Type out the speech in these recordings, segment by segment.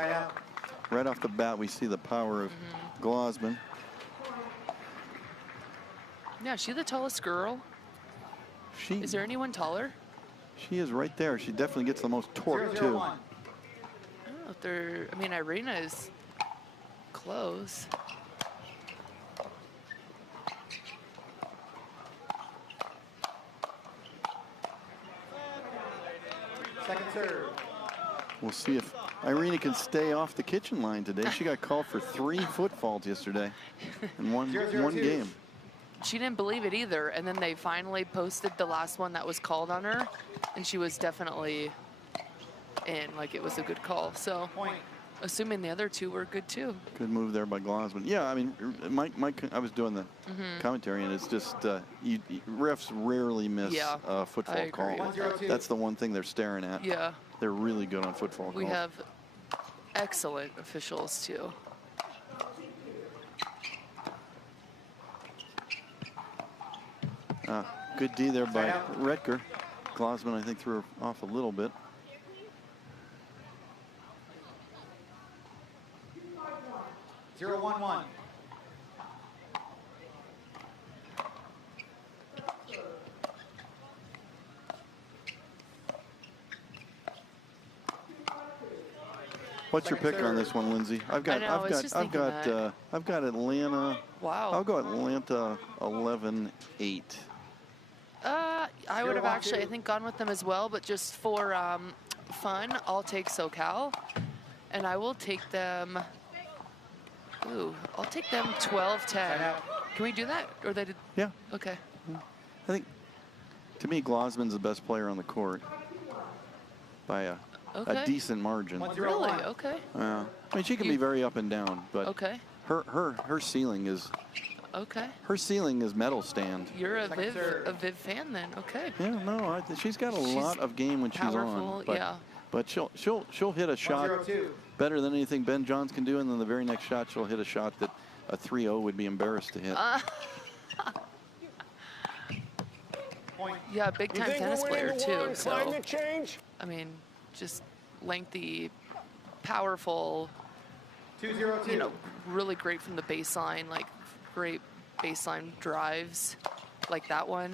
Side out. Right off the bat, we see the power of Glozman. Yeah, is she the tallest girl? Is there anyone taller? She is right there. She definitely gets the most torque, too. I don't know if they're... I mean, Irina is close. Second serve. We'll see if Irina can stay off the kitchen line today. She got called for 3 foot faults yesterday in one game. She didn't believe it either, and then they finally posted the last one that was called on her, and she was definitely in, like it was a good call. So, assuming the other 2 were good too. Good move there by Glozman. Yeah, I mean, I was doing the commentary, and it's just refs rarely miss a footfall call. That's the one thing they're staring at. Yeah. They're really good on footfall calls. We have excellent officials too. Good D there by Rettger. Glozman, I think, threw her off a little bit. Zero, 1-1. What's your pick on this one, Lindsay? I've got Atlanta. Wow. I'll go Atlanta 11-8. I would have actually, I think, gone with them as well, but just for fun, I'll take SoCal, and I will take them. Ooh, I'll take them 12-10. Can we do that? Or they did? Yeah. Okay. I think, to me, Glozman's the best player on the court by a decent margin. Really? Okay. I mean, she can be very up and down, but her ceiling is. Okay. Her ceiling is medal stand. You're a Viv fan then, okay? Yeah, no, she's got a lot of game when she's on. But, but she'll hit a shot better than anything Ben Johns can do, and then the very next shot she'll hit a shot that a 3-0 would be embarrassed to hit. Yeah, big time tennis player too. So I mean, just lengthy, powerful. 2-0-2. You know, really great from the baseline, like. Great baseline drives, like that one.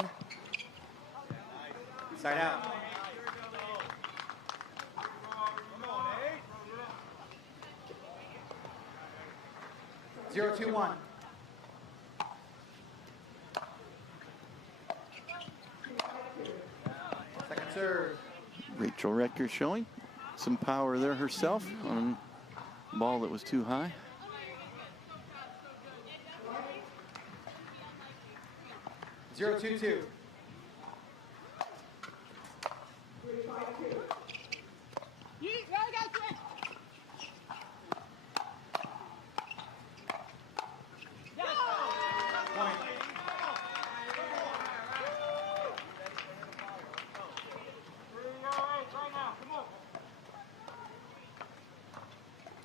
Side out. Zero, 2-1. Second serve. Rachel Rettger showing some power there herself on a ball that was too high. 0-2-2.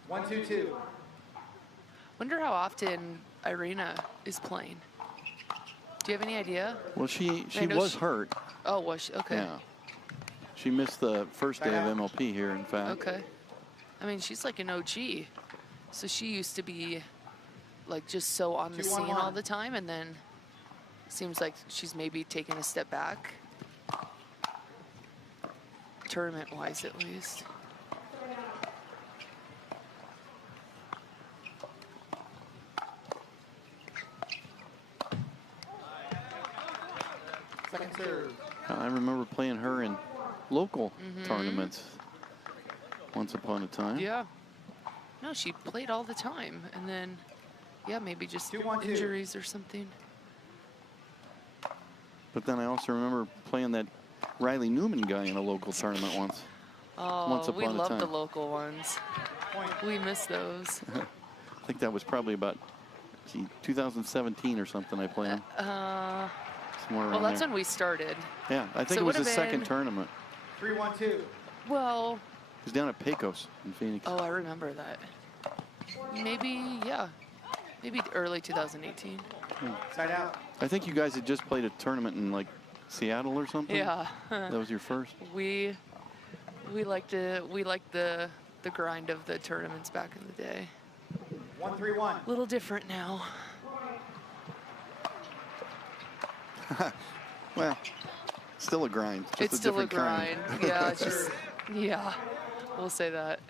One, 2-2. Wonder how often Irina is playing. Do you have any idea? Well, she was hurt. Oh, was she? Okay. Yeah. She missed the first day of MLP here, in fact. Okay. I mean, she's like an OG. So she used to be like just so on the scene all the time, and then seems like she's maybe taken a step back. Tournament-wise, at least. Second serve. I remember playing her in local tournaments once upon a time. Yeah. No, she played all the time. And then, yeah, maybe just injuries or something. But then I also remember playing that Riley Newman guy in a local tournament once. Oh, once upon we a love time. the local ones. We miss those. I think that was probably about 2017 or something I played. Well, that's when we started. Yeah, I think it was the second tournament. 3-1-2. Well, it was down at Pecos in Phoenix. Oh, I remember that. Maybe, yeah. Maybe early 2018. Side out. I think you guys had just played a tournament in like Seattle or something. Yeah. That was your first. We like the the grind of the tournaments back in the day. 1-3-1. A little different now. Well, still a grind. Just It's a still a different kind. grind. Yeah, it's just, yeah, we'll say that.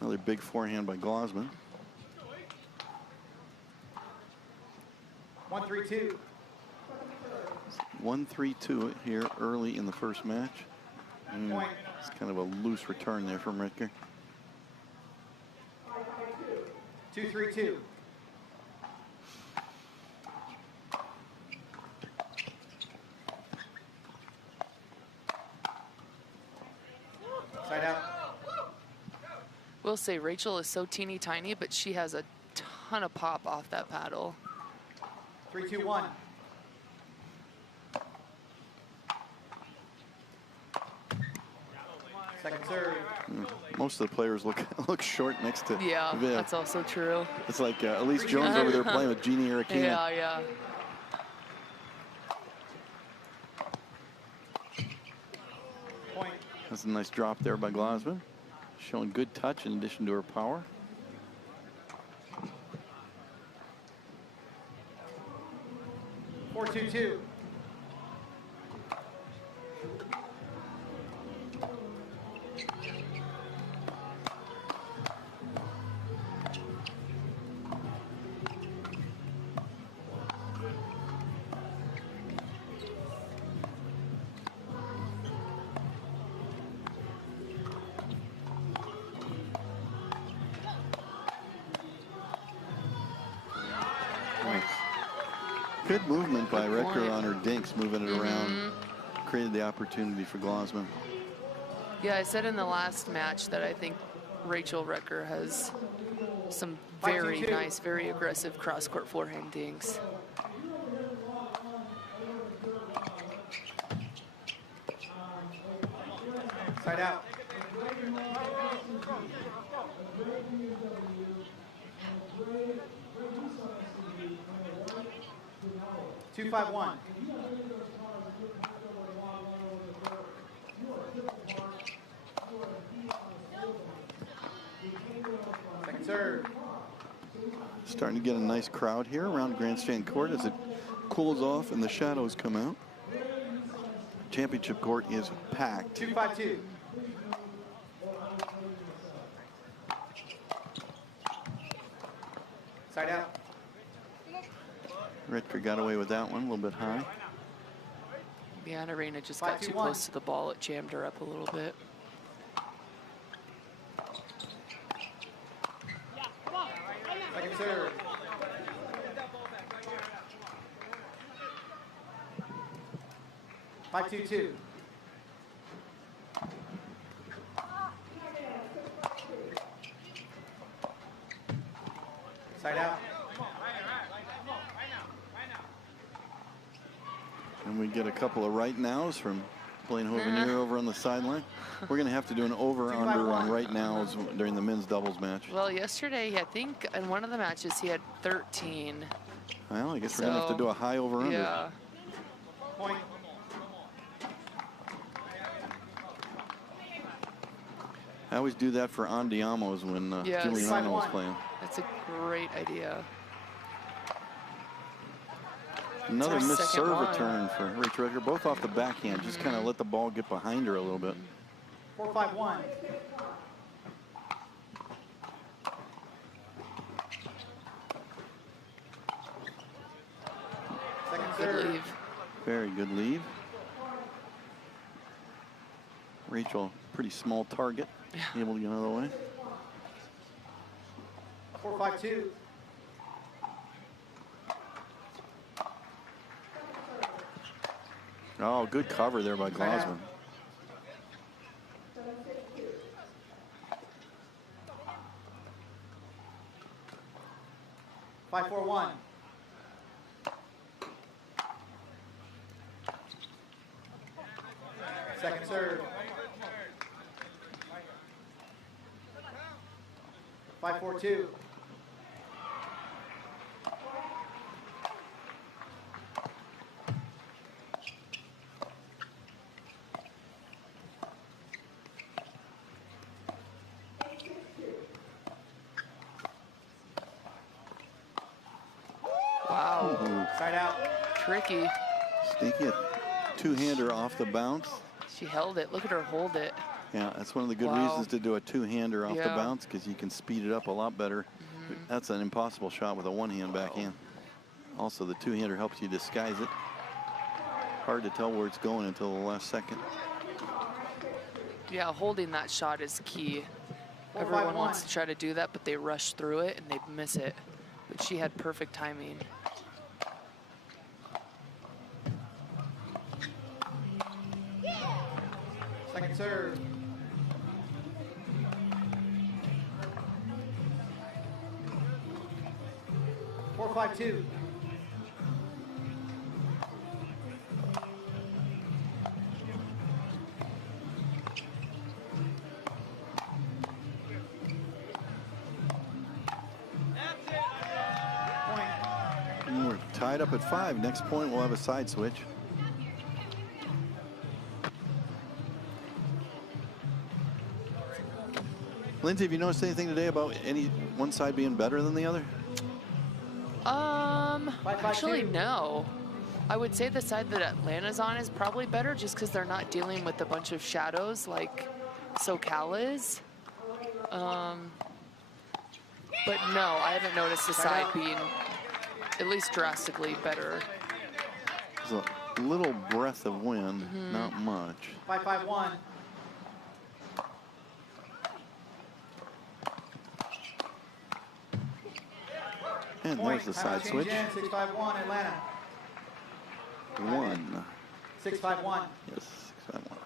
Another big forehand by Glozman. 1-3-2. 1-3-2 here early in the first match. Point. It's kind of a loose return there from Rettger. 2-3-2. Side out. We'll say Rachel is so teeny tiny, but she has a ton of pop off that paddle. 3-2-1. Second serve. Most of the players look short next to Yeah, Viv. that's also true. It's like Elise Jones over there playing with Jeannie Irina. Yeah, yeah. Point. That's a nice drop there by Glozman. Showing good touch in addition to her power. Four, 2-2. Good movement by Rettger on her dinks, moving it around. Created the opportunity for Glozman. Yeah, I said in the last match that I think Rachel Rettger has some very nice, very aggressive cross-court forehand dinks. Side out. Two, 5-1. Second serve. Starting to get a nice crowd here around Grandstand Court as it cools off and the shadows come out. Championship court is packed. 2-5-2. Side out. Rettger got away with that one, a little bit high. Yeah, and Irina just got too close to the ball. It jammed her up a little bit. Second serve. Five, 2-2. Side out. And we get a couple of right nows from Blaine Hovenier over on the sideline. We're going to have to do an over-under on right nows during the men's doubles match. Well, yesterday, I think in one of the matches, he had 13. Well, I guess we're going to have to do a high over-under. Yeah. Point. I always do that for Andiamos when Yes. Juliana was playing. That's a great idea. Another It's our missed second serve one. return for Rachel Rettger, both off the backhand. Just kind of let the ball get behind her a little bit. 4-5-1. Second Good serve. leave. Very good leave. Rachel, pretty small target, able to get another way. 4-5-2. Oh, good cover there by Glozman. Five, 4-1. Second serve. 5-4-2. tricky. Sneaky, a two-hander off the bounce. She held it. Look at her hold it. Yeah, that's one of the good reasons to do a two-hander off the bounce, because you can speed it up a lot better. That's an impossible shot with a one-hand backhand. Also, the two-hander helps you disguise it. Hard to tell where it's going until the last second. Yeah, holding that shot is key. Everyone wants to try to do that, but they rush through it and they miss it. But she had perfect timing. Second serve. Four, 5-2. And we're tied up at 5. Next point, we'll have a side switch. Lindsay, have you noticed anything today about any one side being better than the other? Actually, no. I would say the side that Atlanta's on is probably better just because they're not dealing with a bunch of shadows like SoCal is. But no, I haven't noticed the side being at least drastically better. There's a little breath of wind, not much. 5-5-1. And there's the side switch. 6-5-1 Atlanta. 1. 6-5-1. Yes, 6-5-1.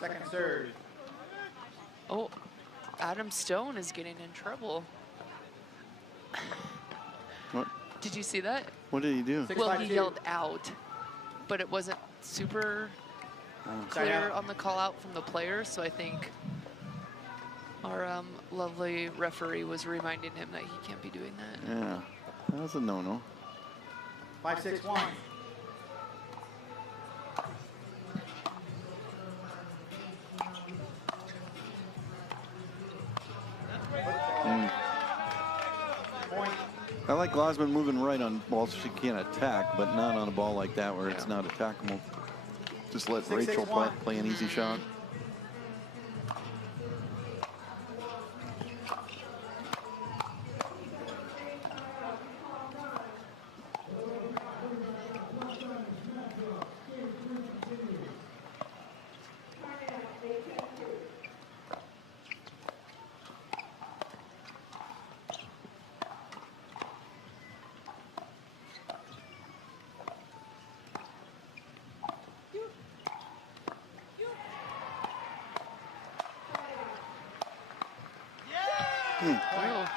Second serve. Oh, Adam Stone is getting in trouble. What? Did you see that? What did he do? Well, he yelled out, but it wasn't super clear on the call out from the players, so I think our lovely referee was reminding him that he can't be doing that. Yeah, that was a no-no. 5-6-1. I like Glozman moving right on balls she can't attack, but not on a ball like that where it's not attackable. Just let Rachel play an easy shot.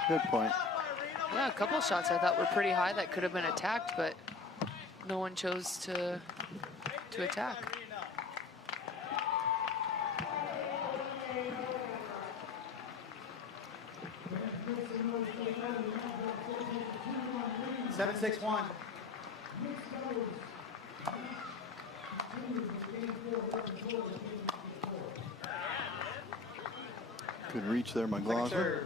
Good point. Yeah, a couple of shots I thought were pretty high that could have been attacked, but no one chose to attack. Seven, 6-1. Good reach there by Glozman.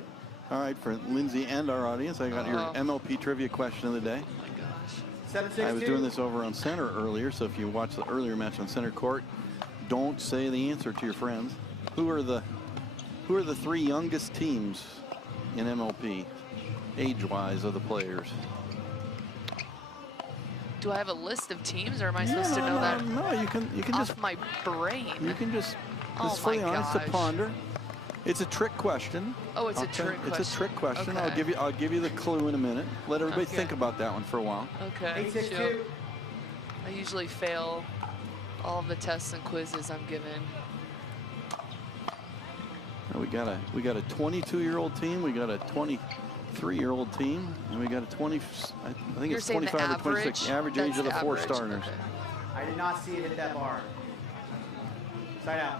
All right, for Lindsay and our audience, I got your MLP trivia question of the day. Oh my gosh. 7-6-2. I was doing this over on center earlier, so if you watched the earlier match on center court, don't say the answer to your friends. Who are the 3 youngest teams in MLP, age-wise, of the players? Do I have a list of teams, or am I supposed to know that? No, you can off just my brain. You can just Oh my honest to gosh. ponder. It's a trick question. Oh, it's a trick question. It's a trick question. Okay. I'll give you the clue in a minute. Let everybody think about that one for a while. Okay. 8-6-2. Sure. I usually fail all of the tests and quizzes I'm given. Now we got a 22-year-old team. We got a 23-year-old team, and we got a 20. I think it's 25 or 26. Average age of the 4 starters. Okay. I did not see it hit that bar. Side out.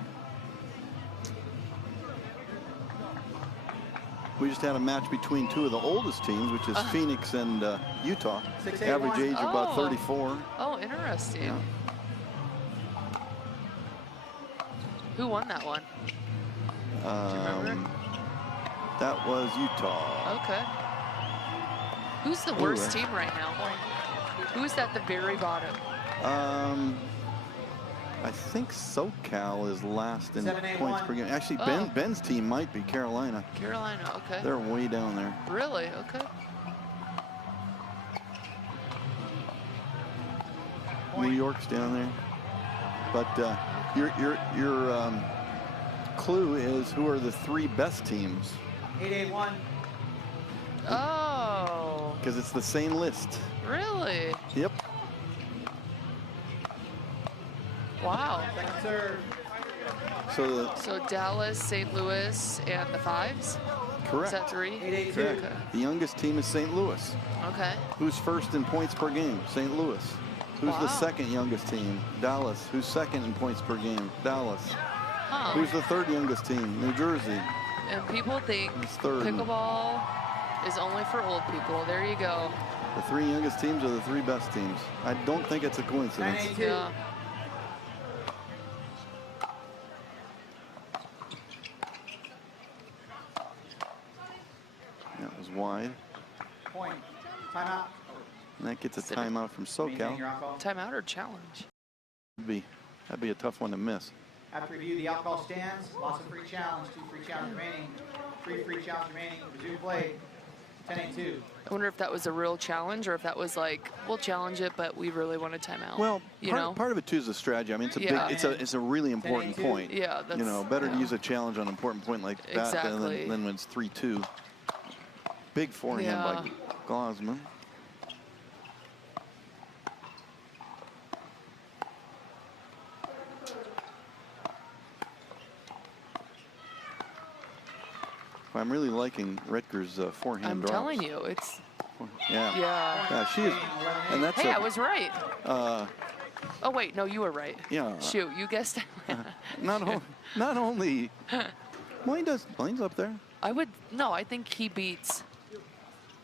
We just had a match between 2 of the oldest teams, which is Phoenix and Utah. 6-8-1. Average age of about 34. Oh, interesting. Yeah. Who won that one? Do you remember? That was Utah. Okay. Who's the worst team right now? Who's at the very bottom? I think SoCal is last in 7-8-1. points per game. Actually, Ben's team might be Carolina. Carolina, okay. They're way down there. Really? Okay. New York's down there. But your clue is who are the 3 best teams? 8-8-1. Oh. Because it's the same list. Really? Yep. Wow. Second serve. So Dallas, St. Louis, and the 5s? correct. Is that 3? 8-8-2. Correct. Okay. The youngest team is St. Louis. Okay. Who's first in points per game? St. Louis. Who's the Wow. second youngest team? Dallas. Who's second in points per game? Dallas. Huh. Who's the third youngest team? New Jersey. And people think Who's third? pickleball is only for old people. There you go. The 3 youngest teams are the 3 best teams. I don't think it's a coincidence. 9-8-2. Yeah. That was wide. Point. Timeout. And that gets a Consider- timeout from Maintaining your SoCal. alcohol. Timeout or challenge? That'd be a tough one to miss. After review, the alcohol stands. Loss of free challenge. 2 free challenges remaining. 3 free challenges remaining. Resume play. 10-8-2. I wonder if that was a real challenge or if that was like, we'll challenge it, but we really want a timeout. Well, you know? part of it too is the strategy. I mean, it's a Yeah. big, it's a really important 10-8-2. point. Yeah, that's, You know, better to yeah. use a challenge on an important point like that Exactly. than when it's 3-2. Big forehand Yeah. by Glozman. I'm really liking Rettger's forehand I'm drops. telling you, it's, Yeah. yeah. Yeah, she is. And that's Hey, I was right. uh, Oh, wait, no, you were right. yeah. Shoot, you guessed. Not only Blaine's up there. I think he beats.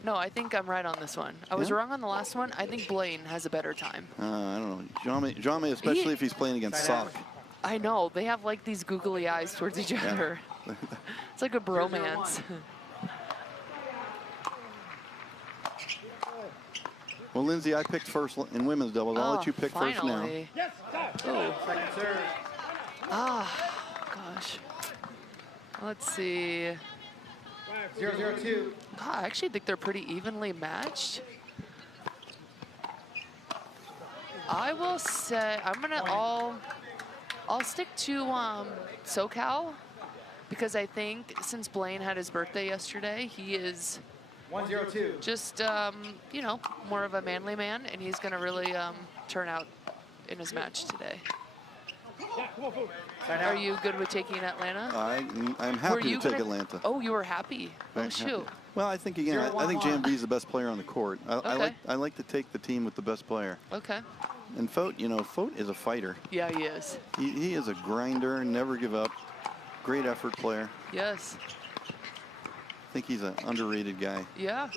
No, I think I'm right on this one. I was Yeah? wrong on the last one. I think Blaine has a better time. I don't know. Jaume, especially if he's playing against Side out. Sock. I know, they have like these googly eyes towards each other. It's like a bromance. Well, Lindsay, I picked first in women's doubles. I'll let you pick first now. Finally. Oh, Second serve. gosh. Let's see. 0-0-2. God, I actually think they're pretty evenly matched. I will say I'll stick to SoCal because I think since Blaine had his birthday yesterday, he is 1-0-2. just you know, more of a manly man, and he's gonna really turn out in his match today. Side Are out. you good with taking Atlanta? I'm Were happy you to take gonna- Atlanta. Oh, you were happy. Very Oh shoot. happy. Well, I think again, I think 0-1-1. JMB is the best player on the court. Okay. I like to take the team with the best player. Okay. And Fought, Fought is a fighter. Yeah, he is. He is a grinder, never give up. Great effort player. Yes. I think he's an underrated guy. Yeah.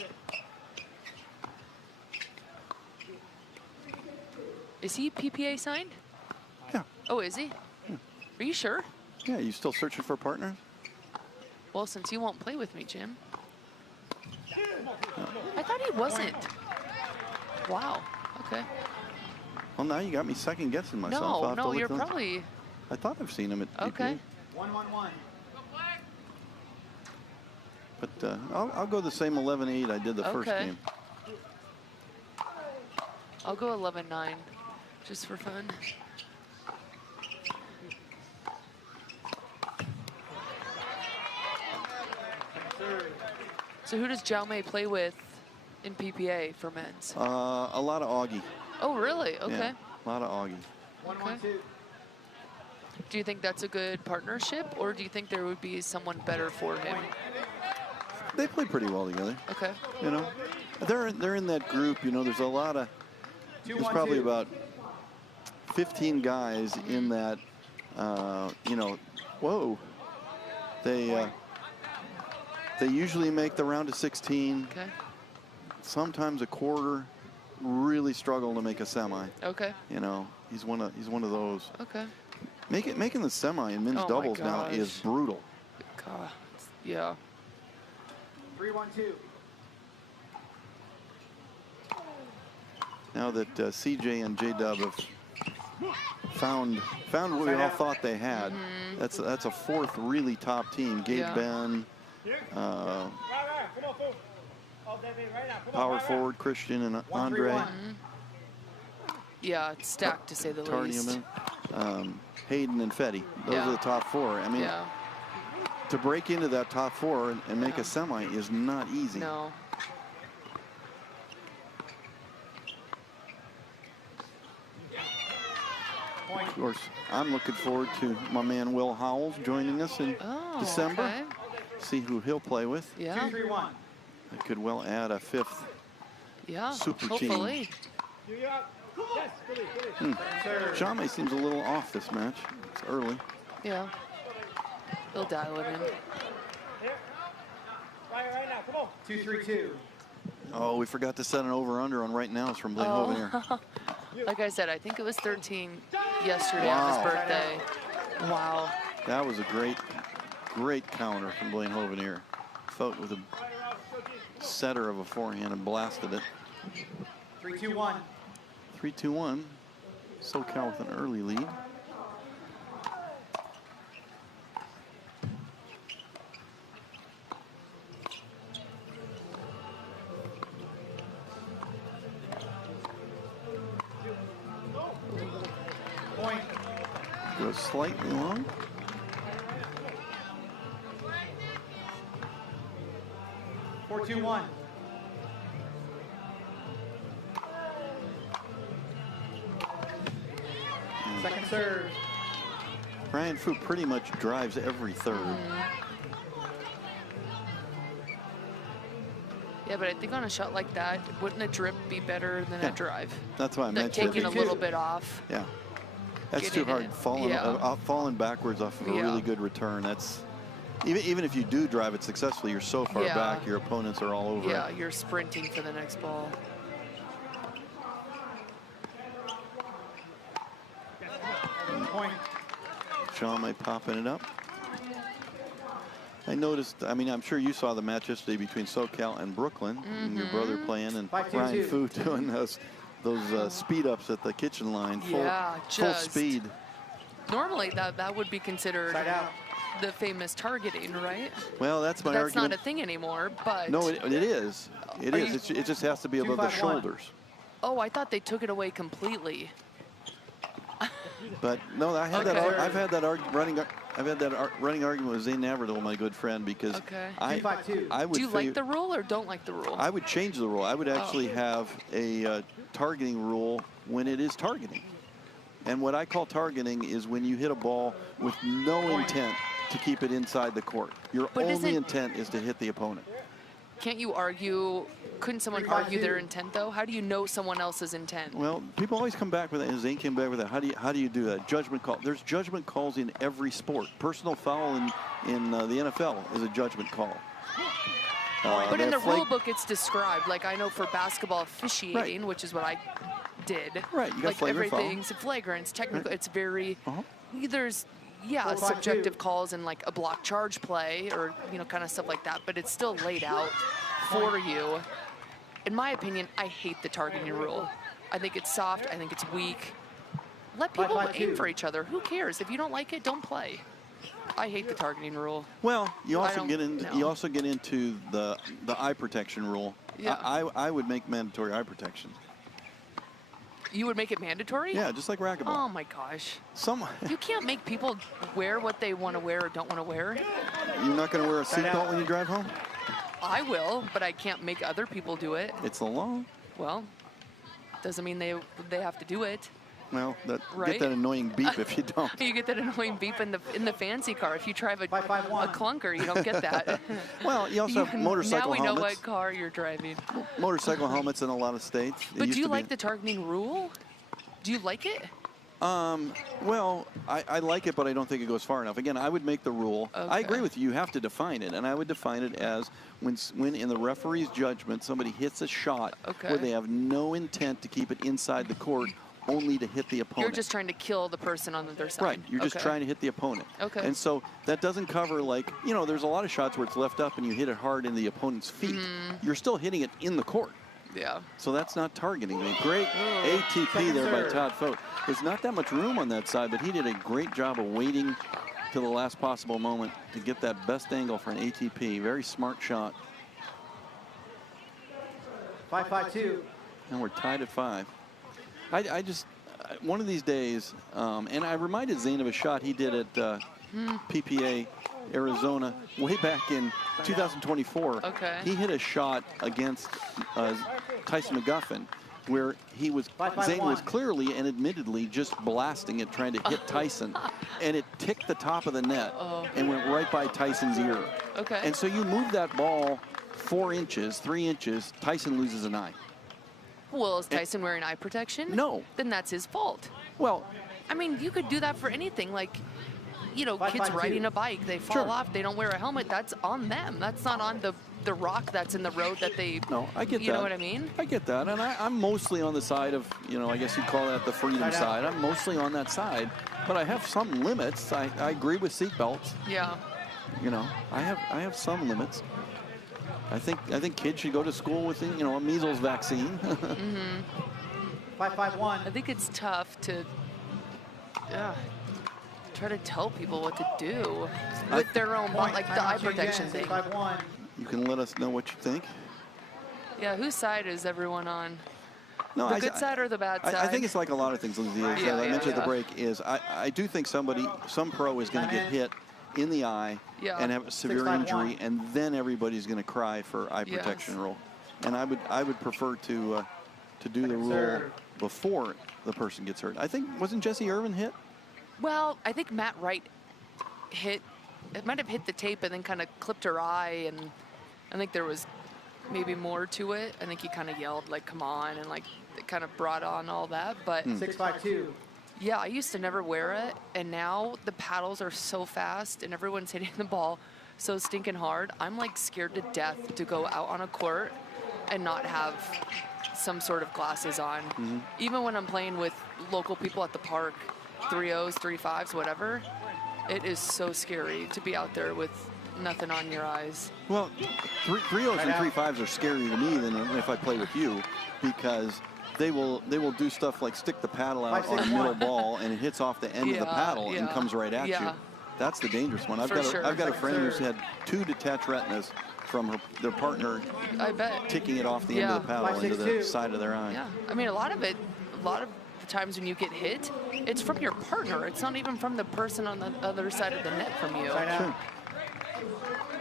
Is he PPA signed? Yeah. Oh, is he? Are you sure? Yeah, you still searching for partners? Well, since you won't play with me, Jim. I thought he wasn't. Wow. Okay. Well, now you got me second guessing myself. I'll No, have to no, look you're those- probably. I thought I've seen him at Okay. PPA. 1-1-1. But I'll go the same 11-8 I did the first Okay. game. I'll go 11-9, just for fun. So who does Jaume play with in PPA for men's? A lot of Augie. Oh, really? Okay. Yeah, a lot of Augie. 1-1-2. Do you think that's a good partnership, or do you think there would be someone better for him? They play pretty well together. Okay. They're in that group. There's a lot of. There's probably about 15 guys in that. Whoa. They usually make the round of 16. Okay. Sometimes a quarter. Really struggle to make a semi. Okay. He's one of those. Okay. Making the semi in men's doubles now is brutal. God, yeah. 3-1-2. Now that CJ and J-Dub have found what we all thought they had. That's a fourth really top team. Gabe Ben, power forward Christian and Andre. Yeah, it's stacked to say the least. Hayden and Fetty. Those are the top four. I mean, to break into that top four and make a semi is not easy. No. Of course, I'm looking forward to my man Will Howells joining us in December. Okay. See who he'll play with. Yeah. 2-3-1. I could well add a fifth super hopefully. team. Jaume seems a little off this match. It's early. Yeah. He'll dial it in. 2-3-2. Oh, we forgot to set an over-under on right now. It's from Blaine Hovenier. Like I said, I think it was 13 yesterday on his birthday. Wow. That was a great counter from Blaine Hovenier. Fought with a setter of a forehand and blasted it. 3-2-1. 3-2-1. SoCal with an early lead. Point. Goes slightly long. Four, 2-1. Second serve. Ryan Fu pretty much drives every third. Yeah, but I think on a shot like that, wouldn't a drip be better than a drive? That's why I Like mentioned taking a little bit off. Yeah. That's Getting too hard. it. Falling backwards off of a really good return. That's even if you do drive it successfully, you're so far back, your opponents are all over. Yeah, you're sprinting for the next ball. Point. Jaume popping it up. I noticed, I mean, I'm sure you saw the match yesterday between SoCal and Brooklyn, and your brother playing, and Ryan Fu doing those speed ups at the kitchen line, full speed. Normally that would be considered the famous targeting, right? Well, that's my argument. That's not a thing anymore, but. No, it is. It is. It just has to be above the shoulders. Oh, I thought they took it away completely. But no, I've had that running argument with Zane Naverdal, my good friend, because I would. Do you like the rule or don't like the rule? I would change the rule. I would actually have a targeting rule when it is targeting. And what I call targeting is when you hit a ball with no intent to keep it inside the court. Your only intent is to hit the opponent. Can't you argue? Couldn't someone argue their intent though? How do you know someone else's intent? Well, people always come back with that. And Zane came back with that. How do you do that? Judgment call. There's judgment calls in every sport. Personal foul in the NFL is a judgment call. But in the rule book, it's described. Like I know for basketball officiating, which is what I did. Right. You got like flagrant everything's flagrant. It's technical. It's very. There's subjective calls and like a block charge play or kind of stuff like that. But it's still laid out for you. In my opinion, I hate the targeting rule. I think it's soft. I think it's weak. Let people aim for each other. Who cares? If you don't like it, don't play. I hate the targeting rule. Well, you also get into the eye protection rule. Yeah. I would make mandatory eye protection. You would make it mandatory? Yeah, just like racquetball. Oh my gosh. You can't make people wear what they want to wear or don't want to wear. You're not going to wear a seatbelt when you drive home? I will, but I can't make other people do it. It's the law. Well, doesn't mean they have to do it. Well, get that annoying beep if you don't. You get that annoying beep in the fancy car. If you drive a clunker, you don't get that. Well, you also have motorcycle helmets. Now we know what car you're driving. Motorcycle helmets in a lot of states. But do you like the targeting rule? Do you like it? Well, I like it, but I don't think it goes far enough. Again, I would make the rule. Okay. I agree with you. You have to define it, and I would define it as when in the referee's judgment, somebody hits a shot where they have no intent to keep it inside the court, only to hit the opponent. You're just trying to kill the person on the other side. Right, you're just trying to hit the opponent. Okay. And so that doesn't cover, like, you know, there's a lot of shots where it's left up and you hit it hard in the opponent's feet. You're still hitting it in the court. Yeah. So that's not targeting me. Great ATP there by Todd Fought. There's not that much room on that side, but he did a great job of waiting to the last possible moment to get that best angle for an ATP. Very smart shot. 5-5-2. And we're tied at 5. I just, one of these days, and I reminded Zane of a shot he did at PPA Arizona way back in 2024. Okay. He hit a shot against Tyson McGuffin where he was, Zane was clearly and admittedly just blasting it, trying to hit Tyson. And it ticked the top of the net and went right by Tyson's ear. Okay. And so you move that ball 4 inches, 3 inches, Tyson loses an eye. Well, is Tyson wearing eye protection? No. Then that's his fault. Well, I mean, you could do that for anything. Like, you know, kids riding a bike, they fall off, they don't wear a helmet. That's on them. That's not on the rock that's in the road that they, no, I get that. You know what I mean? I get that. And I'm mostly on the side of, you know, I guess you'd call that the freedom side. I'm mostly on that side. But I have some limits. I agree with seatbelts. Yeah. You know, I have some limits. I think kids should go to school with, you know, a measles vaccine. 5-5-1. I think it's tough to try to tell people what to do with their own, like the eye protection thing. 5-1. You can let us know what you think. Yeah, whose side is everyone on? No, The good side or the bad side? I think it's like a lot of things, Lindsay. As I mentioned at the break, is I do think some pro is going to get hit in the eye and have a severe injury, and then everybody's going to cry for eye protection rule. And I would prefer to do the rule before the person gets hurt. I think, wasn't Jesse Irvin hit? Well, I think Matt Wright hit, it might have hit the tape and then kind of clipped her eye, and I think there was maybe more to it. I think he kind of yelled, like, come on, and like it kind of brought on all that. But 6-5-2. yeah, I used to never wear it, and now the paddles are so fast and everyone's hitting the ball so stinking hard. I'm like scared to death to go out on a court and not have some sort of glasses on. Even when I'm playing with local people at the park, 3-0s, 3-5s, whatever, it is so scary to be out there with nothing on your eyes. Well, 3-0s and 3-5s are scarier to me than if I play with you, because they will do stuff like stick the paddle out on a middle ball and it hits off the end of the paddle and comes right at you. That's the dangerous one. I've got a friend who's had 2 detached retinas from their partner ticking it off the end of the paddle into the side of their eye. Yeah, I mean, a lot of the times when you get hit, it's from your partner. It's not even from the person on the other side of the net from you. Sure.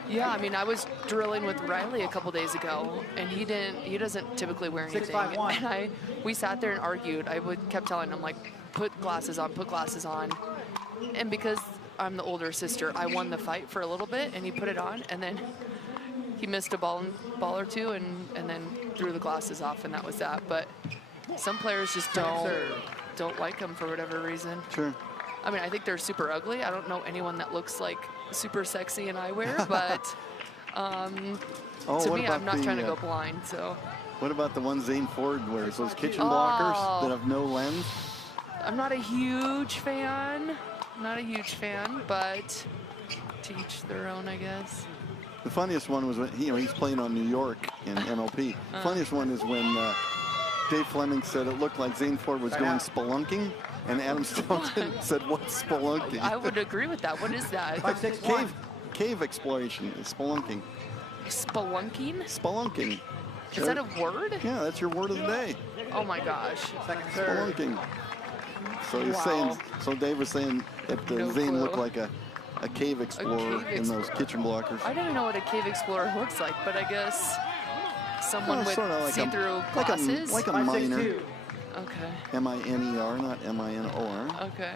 Yeah, I mean, I was drilling with Riley a couple days ago, and he doesn't typically wear anything. 6-5-1. And we sat there and argued. I kept telling him, like, put glasses on. And because I'm the older sister, I won the fight for a little bit, and he put it on, and then he missed a ball or two, and then threw the glasses off, and that was that. But some players just don't like them for whatever reason. Sure. I mean, I think they're super ugly. I don't know anyone that looks like super sexy in eyewear, but to me, I'm not trying to go blind. So. What about the one Zane Ford wears? Those kitchen blockers that have no lens? I'm not a huge fan. But to each their own, I guess. The funniest one was when he's playing on New York in MLP. Funniest one is when Dave Fleming said it looked like Zane Ford was going spelunking, and Adam Stoughton said, "What's spelunking?" I would agree with that. What is that? Cave exploration is spelunking. Spelunking? Spelunking. Is that a word? Yeah, that's your word of the day. Oh my gosh. Spelunking. So he's saying. So Dave was saying that Zane looked like a cave explorer in those kitchen blockers. I don't even know what a cave explorer looks like, but I guess someone with like see-through glasses. Like a miner. Okay. M-I-N-E-R, not M-I-N-O-R. Okay.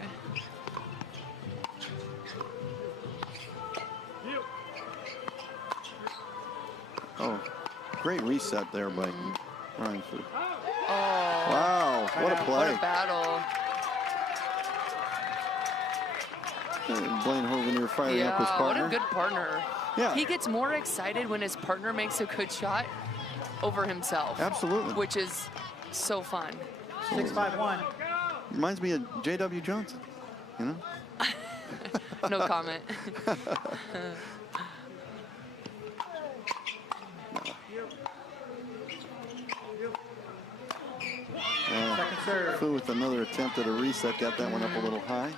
Oh, great reset there by Ryan Fu. Oh. Wow, what a play. What a battle. Blaine Hovenier firing up his partner. What a good partner. Yeah. He gets more excited when his partner makes a good shot over himself. Absolutely. Which is so fun. 6-5-1. Reminds me of J.W. Johnson, you know? No comment. Second serve. Fu with another attempt at a reset, got that one up a little high.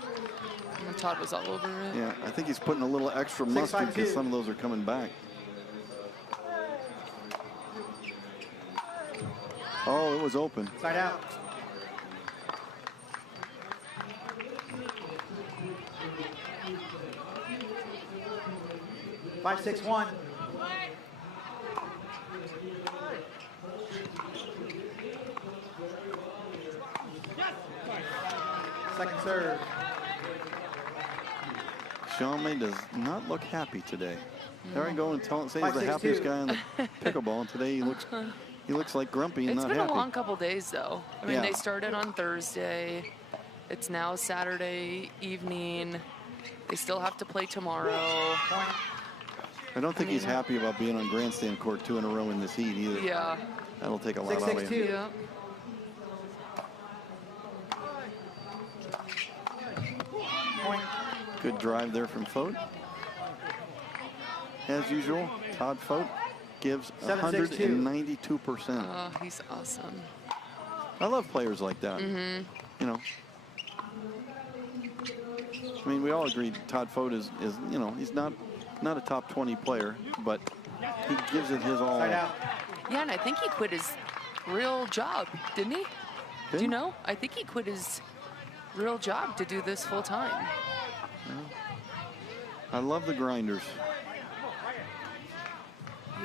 And Todd was all over it. Yeah, I think he's putting a little extra mustard because some of those are coming back. Oh, it was open. Side out. Five, 6-1. Second serve. Jaume does not look happy today. There I go and say he's the happiest guy in the pickleball, and today he looks like grumpy and it's not been happy. a long couple days, though. I mean, Yeah. they started on Thursday. It's now Saturday evening. They still have to play tomorrow. I don't think he's happy about being on grandstand court 2 in a row in this heat either. Yeah. That'll take a lot out of 6-6-2. you. Yeah. Point. Good drive there from Fought. As usual, Todd Fought gives 192%. Oh, he's awesome. I love players like that. Mm-hmm. You know, I mean, we all agree Todd Fought is you know, he's not a top 20 player, but he gives it his all. Side out. Yeah, and I think he quit his real job, didn't he? Do you know? I think he quit his real job to do this full time. I love the grinders.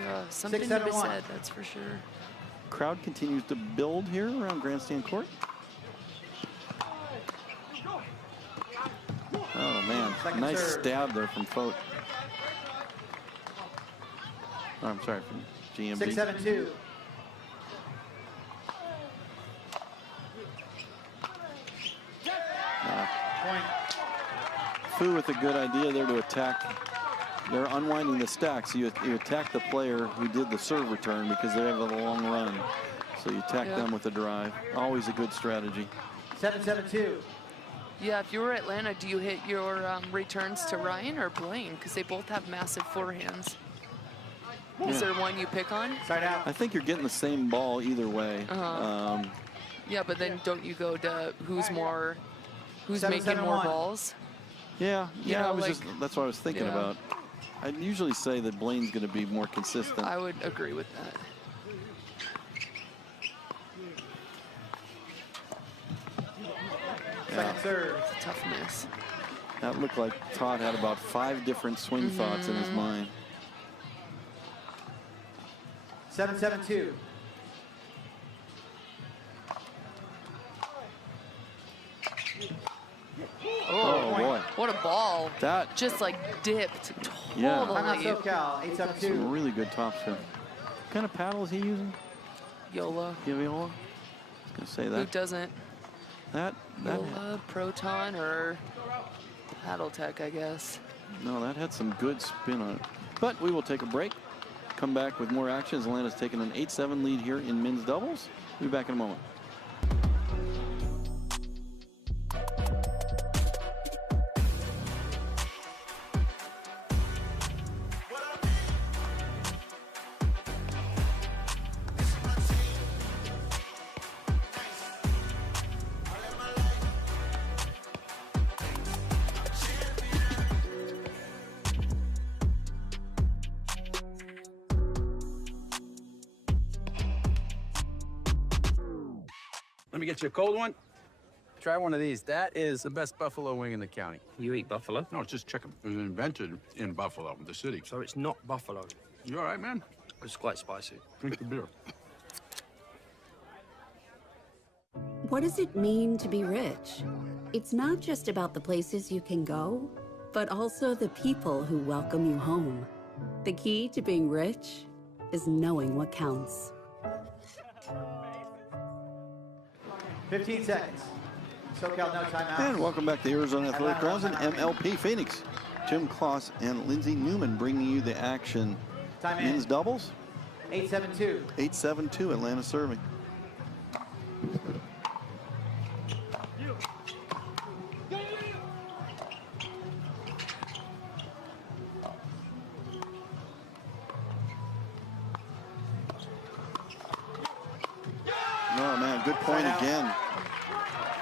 Yeah, something to be said, that's for sure. Crowd continues to build here around grandstand court. Oh man, nice stab there from Fought. Oh, I'm sorry, from GMB. 6-7-2. Point. Fu with a good idea there to attack. They're unwinding the stack, so you attack the player who did the serve return because they have a long run. So you attack them with a drive. Always a good strategy. 7-7-2. Yeah, if you were Atlanta, do you hit your returns to Ryan or Blaine? Because they both have massive forehands. Is there one you pick on? Side out. I think you're getting the same ball either way. Yeah, but then don't you go to who's Seven, making seven, more one. balls? Yeah, You know, I was like- just, that's what I was thinking Yeah. about. I'd usually say that Blaine's going to be more consistent. I would agree with that. Second serve. It's a tough miss. That looked like Todd had about 5 different swing thoughts in his mind. 7-7-2. Oh boy. What a ball. That, Just like dipped Yeah. Timeout totally. SoCal. 8-7-2. some really good topspin. What kind of paddle is he using? YOLO. Giviola? I was going to say Who that. doesn't? That, YOLO, Proton, or Paddle Tech, I guess. no, that had some good spin on it. But we will take a break. Come back with more action as Atlanta's taking an 8-7 lead here in men's doubles. We'll be back in a moment. Let me get you a cold one. Try one of these. That is the best buffalo wing in the county. You eat buffalo? No, it's just chicken. It was invented in Buffalo, the city. So it's not buffalo. You all right, man? It's quite spicy. Drink the beer. What does it mean to be rich? It's not just about the places you can go, but also the people who welcome you home. The key to being rich is knowing what counts. 15 seconds. SoCal, no timeout. And welcome back to Arizona Athletic Grounds and MLP Phoenix. Jim Kloss and Lindsay Newman bringing you the action. Time in. Men's doubles, 8-7-2. 8-7-2, Atlanta serving. point again.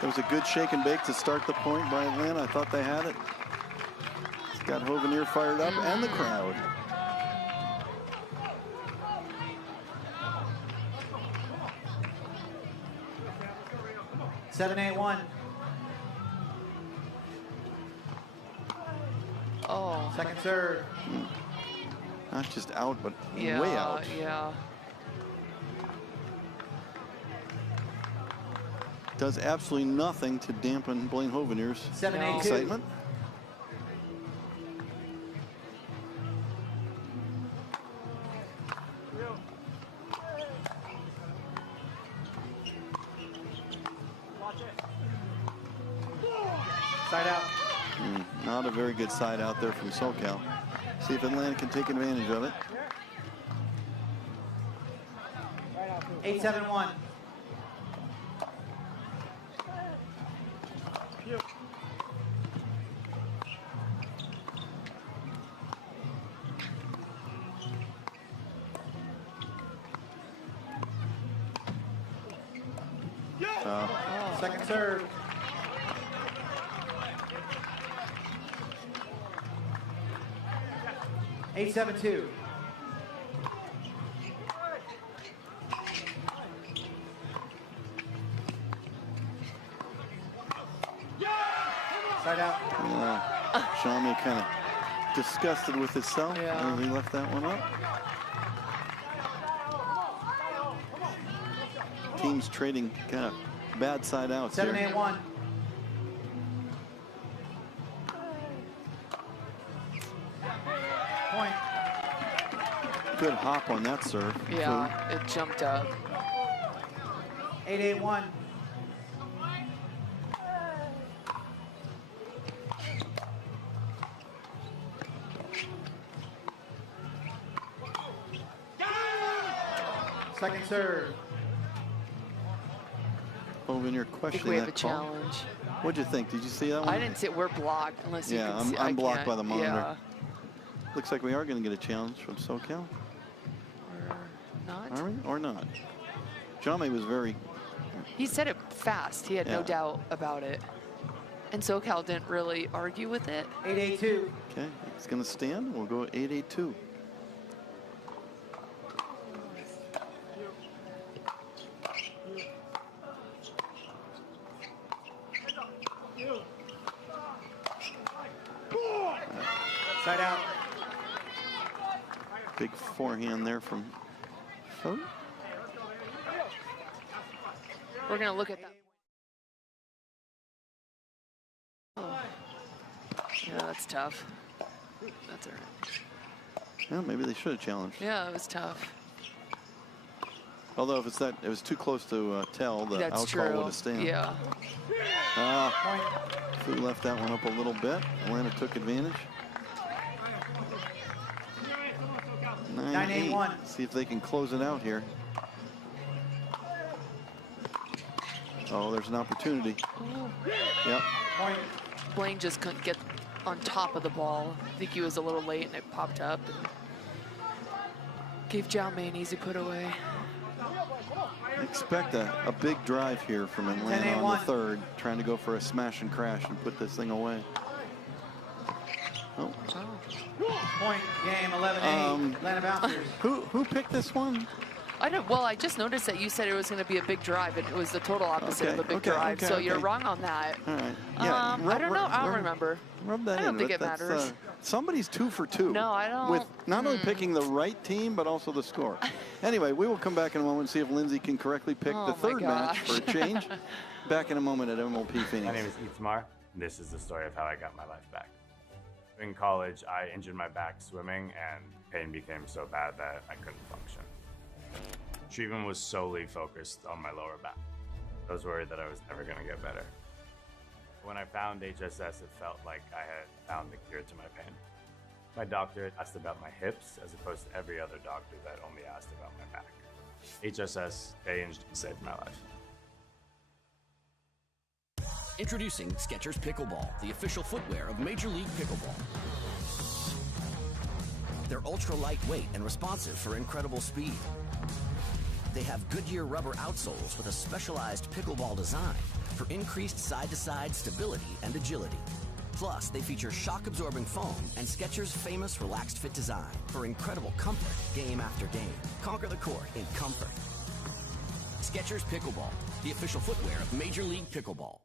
There was a good shake and bake to start the point by Atlanta. I thought they had it. It's got Hovenier fired up and the crowd. Seven, 8-1. Oh. Second serve. Not just out, but Yeah, way out. yeah. Does absolutely nothing to dampen Blaine Hovenier's 7-8-2. excitement. Side out. Not a very good side out there from SoCal. See if Atlanta can take advantage of it. 8-7-1. Second serve. Eight, 7-2. Side out. Jaume kind of disgusted with himself Yeah. as he left that one up. Teams trading kind of bad side outs here. 7-8-1. Point. Good hop on that serve. Yeah, it jumped up. 8-8-1. Second serve. Hovenier I think questioning we have that a call. challenge. What'd you think? Did you see that one? I didn't see it. We're blocked unless you Yeah, can see. I'm blocked can't. by the monitor. Yeah. Looks like we are going to get a challenge from SoCal. Or not. Are we? Or not? Jaume was very... He said it fast. He had no Yeah. doubt about it. And SoCal didn't really argue with it. 8-8-2. Okay, it's going to stand. We'll go 8-8-2. Side out. Big forehand there from Fought. We're going to look at that. Oh. Yeah, that's tough. That's all right. Yeah, maybe they should have challenged. Yeah, it was tough. Although if it's that, it was too close to tell, the That's out call true. would have stand. Yeah. Fought left that one up a little bit. Atlanta took advantage. 9-8. 9-8-1. See if they can close it out here. Oh, there's an opportunity. Ooh. Yep. Point. Blaine just couldn't get on top of the ball. I think he was a little late and it popped up and gave Jaume an easy put away. Expect a big drive here from Atlanta on the 10-8-1. third, trying to go for a smash and crash and put this thing away. Oh. Point. Game 11-8. Atlanta Bouncers. Who picked this one? I don't. Well, I just noticed that you said it was going to be a big drive, and it was the total opposite of a big drive. So you're wrong on that. All right. Yeah. I don't know. I don't remember. Rub that in. I don't think but it that's, matters. Somebody's 2 for 2. No, I don't. With not only picking the right team, but also the score. Anyway, we will come back in a moment and see if Lindsay can correctly pick Oh the my third match for a gosh. change. Back in a moment at MLP Phoenix. My name is Itamar. This is the story of how I got my life back. In college, I injured my back swimming, and pain became so bad that I couldn't function. Treatment was solely focused on my lower back. I was worried that I was never going to get better. When I found HSS, it felt like I had found the cure to my pain. My doctor asked about my hips as opposed to every other doctor that only asked about my back. HSS changed and saved my life. Introducing Skechers Pickleball, the official footwear of Major League Pickleball. They're ultra lightweight and responsive for incredible speed. They have Goodyear rubber outsoles with a specialized pickleball design for increased side-to-side stability and agility. Plus, they feature shock-absorbing foam and Skechers' famous relaxed fit design for incredible comfort game after game. Conquer the court in comfort. Skechers Pickleball, the official footwear of Major League Pickleball.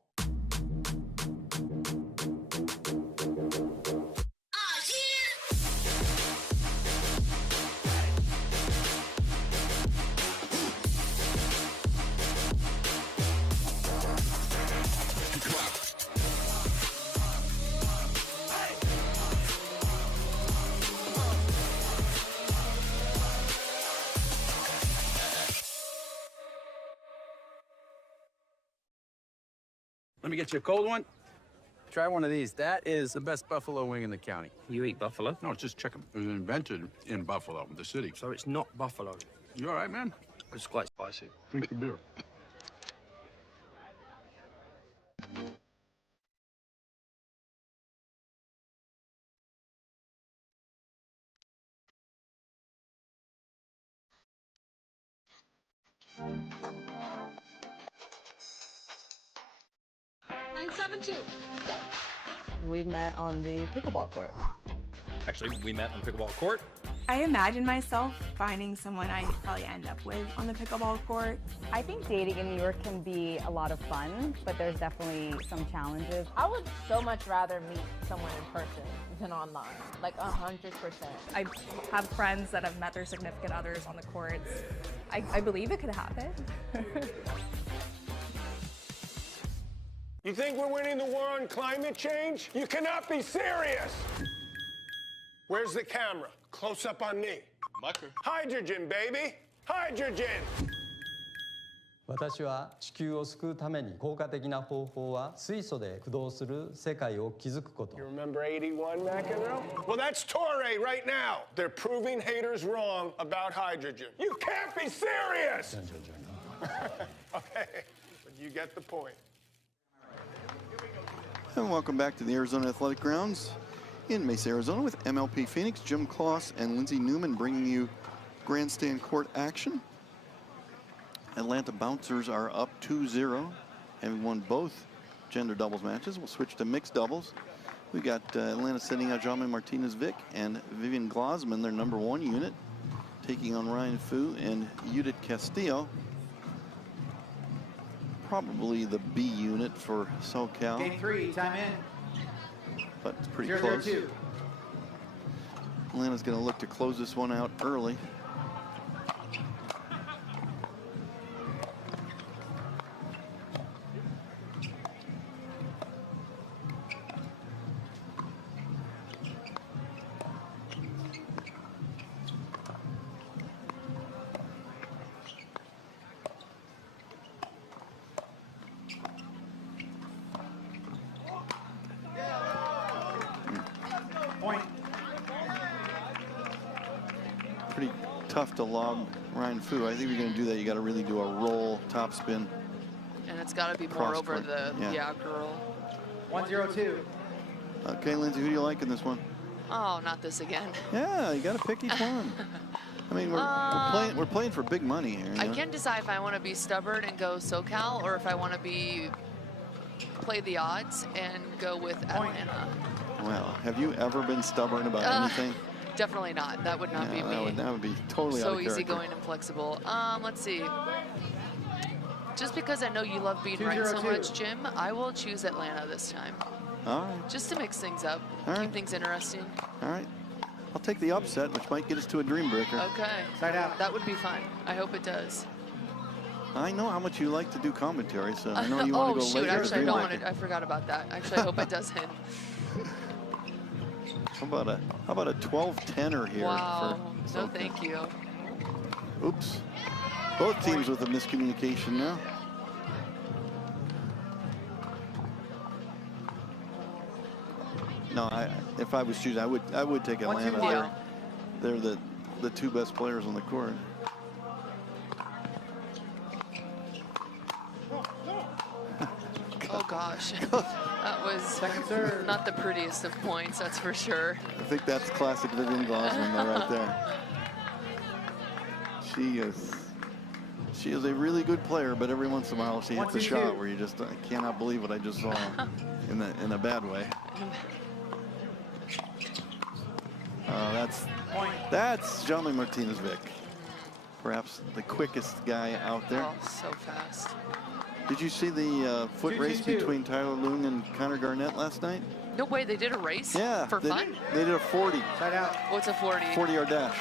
Let me get you a cold one. Try one of these. That is the best buffalo wing in the county. You eat buffalo? No, it's just chicken. It was invented in Buffalo, the city. So it's not buffalo. You all right, man? It's quite spicy. Drink the beer. We met on the pickleball court. Actually, we met on pickleball court. I imagine myself finding someone I probably end up with on the pickleball court. I think dating in New York can be a lot of fun, but there's definitely some challenges. I would so much rather meet someone in person than online, like 100%. I have friends that have met their significant others on the courts. I believe it could happen. You think we're winning the war on climate change? You cannot be serious! Where's the camera? Close up on me. Hydrogen, baby! Hydrogen! 私は地球を救うために効果的な方法は水素で駆動する世界を築くこと。 You remember 81 McEnroe? Well, that's Torre right now. They're proving haters wrong about hydrogen. You can't be serious! Okay, but you get the point. And welcome back to the Arizona Athletic Grounds in Mesa, Arizona with MLP Phoenix, Jim Kloss and Lindsey Newman bringing you grandstand court action. Atlanta Bouncers are up 2-0, having won both gender doubles matches. We'll switch to mixed doubles. We got Atlanta sending out Jaume Martinez Vich and Vivian Glozman, their #1 unit, taking on Ryan Fu and Judit Castillo. Probably the B unit for SoCal. Game 3, time in. But it's pretty 0-0-2. close. Atlanta's going to look to close this one out early. Point. Pretty tough to log Ryan Fu. I think if you're going to do that, you got to really do a roll top spin. And it's got to be more over Cross-court. the Yeah. girl. 1-0-2. Okay, Lindsay, who do you like in this one? Oh, not this again. Yeah, you got to pick each one. I mean, we're playing for big money here. You I know? can't decide if I want to be stubborn and go SoCal or if I want to play the odds and go with Atlanta. Well, have you ever been stubborn about anything? Definitely not. That would not be me. That would be totally out So of character. easygoing and flexible. Let's see. Just because I know you love being right so 2-0-2. much, Jim, I will choose Atlanta this time. All right. Just to mix things up, All keep right. things interesting. All right. I'll take the upset, which might get us to a dream breaker. Okay. Side out. That would be fun. I hope it does. I know how much you like to do commentary, so I know you want to go shoot, later. actually, I dream don't breaker. want to. I forgot about that. Actually, I hope it doesn't. How about a 12-10er here? Wow. For No, SoCal? thank you. Oops. Both teams with a miscommunication now. No, if I was choosing, I would take Atlanta. 1-2-1. They're the two best players on the court. Oh gosh, that was not the prettiest of points, that's for sure. I think that's classic Vivian Glozman right there. She is She is a really good player, but every once in a while she hits a 1-2-2. shot where you just cannot believe what I just saw in a bad way. That's Jaume Martinez Vich. Perhaps the quickest guy out there. Oh, so fast. Did you see the foot race between Tyler Loong and Connor Garnett last night? No way, they did a race? Yeah. For fun? They did a 40. Side out. What's a 40? 40-yard dash.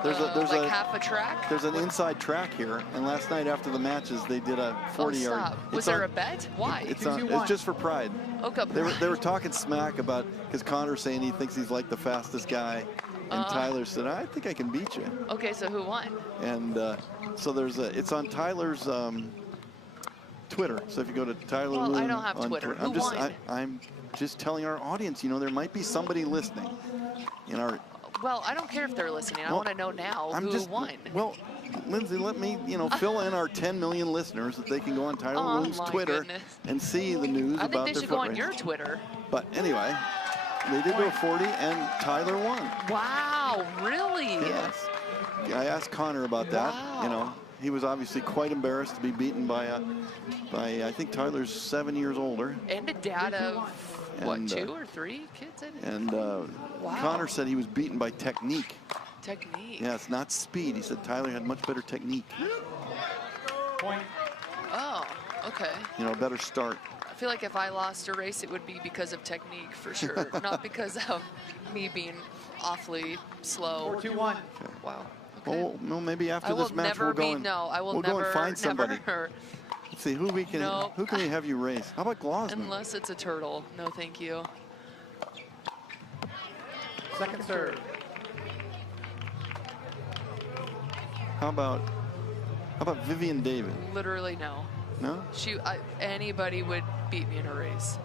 There's like half a track? There's an inside track here, and last night after the matches, they did a 40-yard. Stop. Was there a bet? Why? It's just for pride. Okay. They were talking smack about, because Connor's saying he thinks he's like the fastest guy, and Tyler said, I think I can beat you. Okay, so who won? And so it's on Tyler's Twitter. So if you go to Tyler Loong I don't have on Twitter. Twitter, Who won? I'm just telling our audience, you know, there might be somebody listening in our. Well, I don't care if they're listening. I want to know now who won. Well, Lindsay, let me, fill in our 10 million listeners that they can go on Tyler Loong's Twitter and see the news about their foot race. I think they should go on your Twitter. But anyway, they did do a 40, and Tyler won. Wow, really? Yes. I asked Connor about that. You know, he was obviously quite embarrassed to be beaten by I think Tyler's 7 years older. And a dad of, and, 2 or 3 kids? And Connor said he was beaten by technique. Technique? Yeah, it's not speed. He said Tyler had much better technique. Point. Oh, okay. You know, a better start. I feel like if I lost a race, it would be because of technique for sure, not because of me being awfully slow. 4-2-1. Okay. Wow. Okay. Well, maybe after this match we'll go and go and find somebody. Let's see who can we have you race? How about Glozman? Unless it's a turtle. No, thank you. Second serve. How about Vivian David? Literally no. No? Anybody would beat me in a race.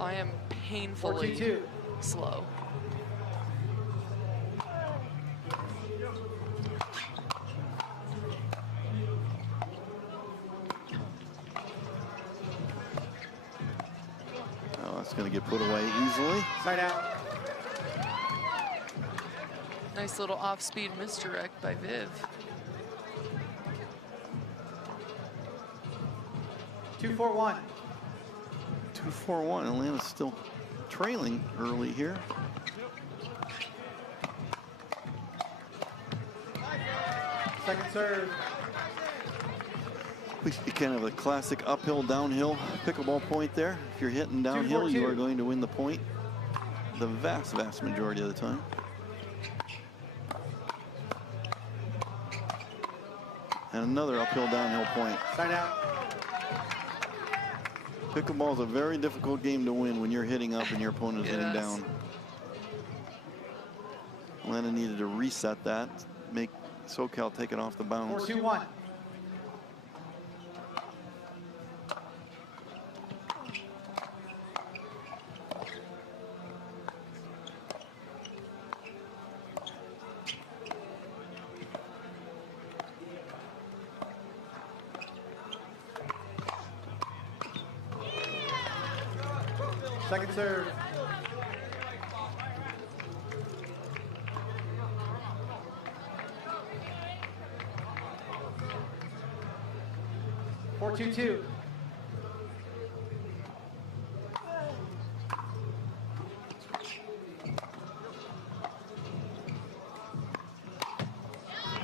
I am painfully 4-2-2. slow. Oh, it's going to get put away easily. Side out. Nice little off-speed misdirect by Viv. 2-4-1. 2-4-1. Atlanta's still trailing early here. Second serve. We kind of a classic uphill, downhill pickleball point there. If you're hitting downhill, you are going to win the point the vast majority of the time. And another uphill, downhill point. Side out. Pickleball is a very difficult game to win when you're hitting up and your opponent is hitting down. Atlanta needed to reset that, make SoCal take it off the bounce. 4-2-1. Second serve. Four, 2-2.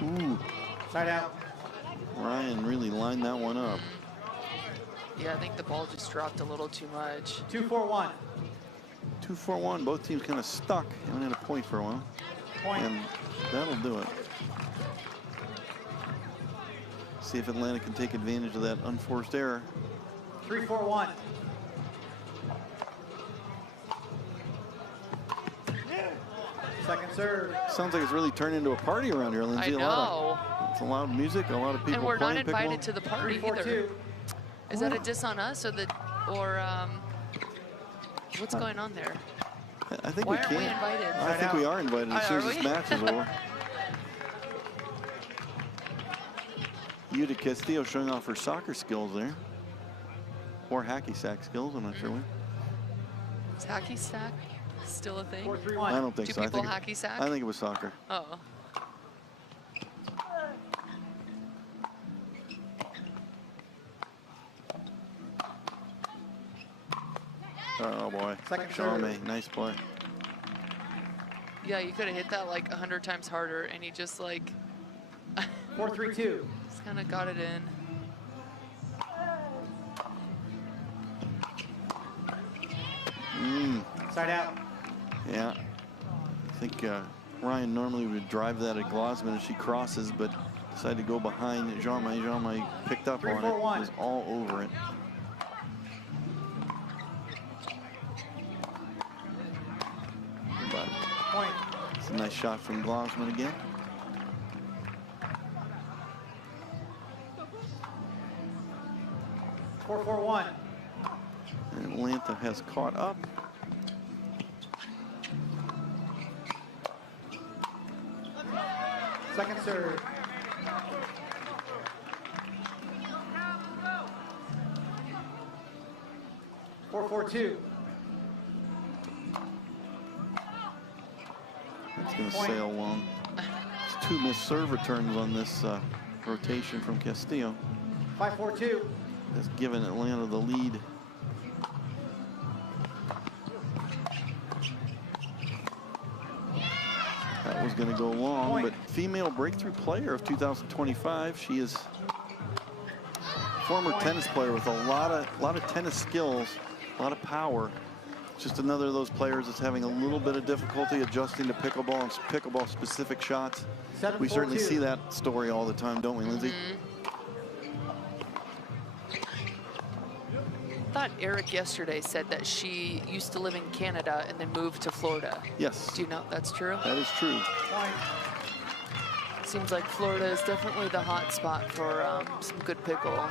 Ooh. Side out. Ryan really lined that one up. Yeah, I think the ball just dropped a little too much. 2-4-1. 2-4-1. Both teams kind of stuck. Haven't had a point for a while. Point. And that'll do it. See if Atlanta can take advantage of that unforced error. 3-4-1. Second serve. Sounds like it's really turned into a party around here, Lindsay. I know. It's a loud music, a lot of people and we're playing not invited pickleball. to the party 3-4-2. either. Is that a diss on us or what's going on there? I think Why we aren't can. we invited? I think we are invited as soon as this match is over. Judit Castillo showing off her soccer skills there. Or hacky sack skills, I'm not sure when. Is hacky sack still a thing? 4-3-1. I don't think Do so. people hacky sack? I think it was soccer. Oh. Oh boy. Second Jaume, nice play. Yeah, you could have hit that like 100 times harder, and he just like 4-3-2. just kind of got it in. Side out. Yeah. I think Ryan normally would drive that at Glozman as she crosses, but decided to go behind Jaume. Jaume picked up on it. Was all over it. But Point. it's a nice shot from Glozman again. Four, 4-1. And Atlanta has caught up. Second serve. Four, 4-2. It's going to sail long. It's 2 missed serve returns on this rotation from Castillo. 5-4-2. Has given Atlanta the lead. That was going to go long, but female breakthrough player of 2025. She is former tennis player with a lot of tennis skills, a lot of power. Just another of those players that's having a little bit of difficulty adjusting to pickleball and pickleball specific shots. We certainly see that story all the time, don't we, Lindsay? I thought Eric yesterday said that she used to live in Canada and then moved to Florida. Yes. Do you know that's true? That is true. Seems like Florida is definitely the hot spot for some good pickle.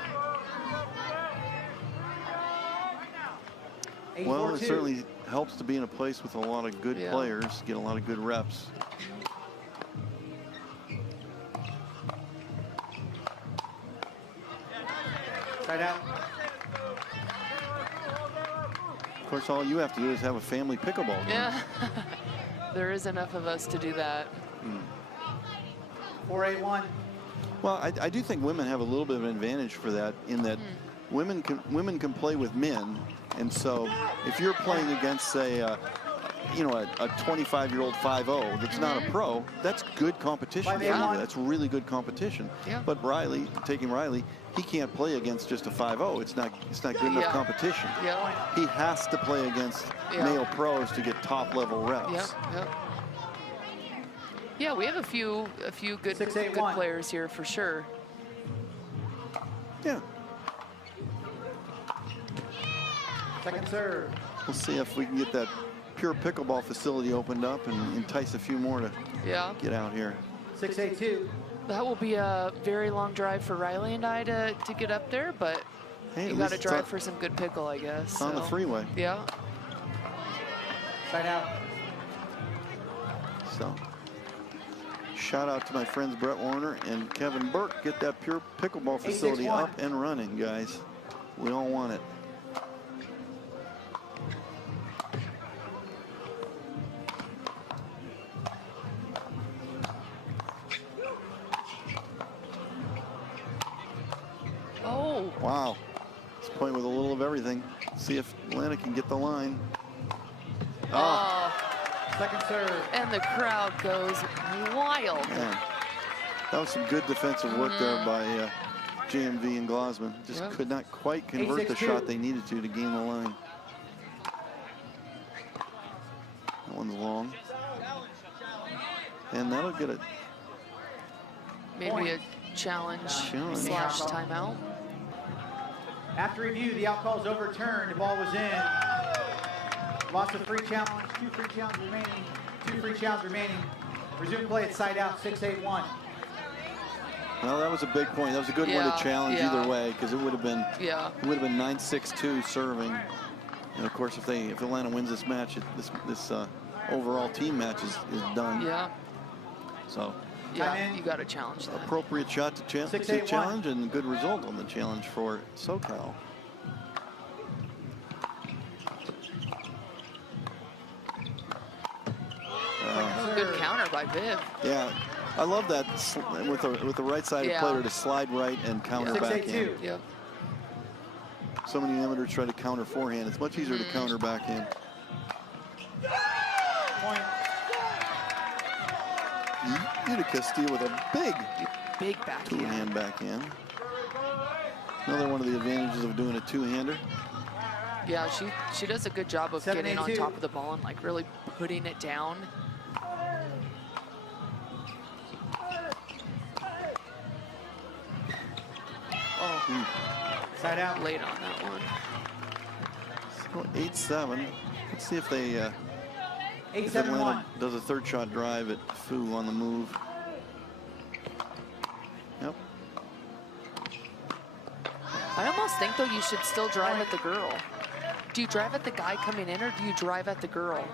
Well, it certainly helps to be in a place with a lot of good players, get a lot of good reps. Side out. Of course, all you have to do is have a family pickleball game. Yeah, there is enough of us to do that. 4-8-1. Well, I do think women have a little bit of an advantage for that, in that women can play with men, and so if you're playing against, say, you know, a 25-year-old 5-0 that's not a pro, that's good competition. That's really good competition. But Riley, he can't play against just a 5-0. It's not good enough competition. He has to play against male pros to get top level reps. Yeah, we have a few good players here for sure. Yeah. Second serve. We'll see if we can get that pure pickleball facility opened up and entice a few more to get out here. 6-8-2. That will be a very long drive for Riley and I to get up there, but hey, you got to drive for some good pickle, I guess. It's on the freeway. Yeah. Side out. So, shout out to my friends Brett Warner and Kevin Burke. Get that pure pickleball facility up and running, guys. We all want it. Oh. Wow. It's playing with a little of everything. See if Atlanta can get the line. Oh. Second serve. And the crowd goes wild. Man. That was some good defensive work there by JMV and Glozman. Just could not quite convert the shot they needed to gain the line. That one's long. And that'll get it. Maybe a challenge slash timeout. After review, the out call is overturned. The ball was in. Lost a free challenge, 2 free challenges remaining, 2 free challenges remaining. Resume play at side out, 6-8-1. Well, that was a big point. That was a good one to challenge either way, because it would have been 9-6-2 serving. And of course, if Atlanta wins this match, this overall team match is done. Yeah. So. Yeah, you got to challenge that. Appropriate shot to challenge, and good result on the challenge for SoCal. Good counter by Viv. Yeah, I love that with the right-sided player to slide right and counter back in. Yep. so many amateurs try to counter forehand. It's much easier to counter backhand. Point. Judit Castillo with a big backhand. Two-hand backhand. Another one of the advantages of doing a two-hander. Yeah, she does a good job of getting on top of the ball and like really putting it down. Oh, side out. Late on that one. So 8-7. Let's see if they if 8-7-1. Atlanta does a third shot drive at Fu on the move. Yep. I almost think though you should still drive at the girl. Do you drive at the guy coming in or do you drive at the girl?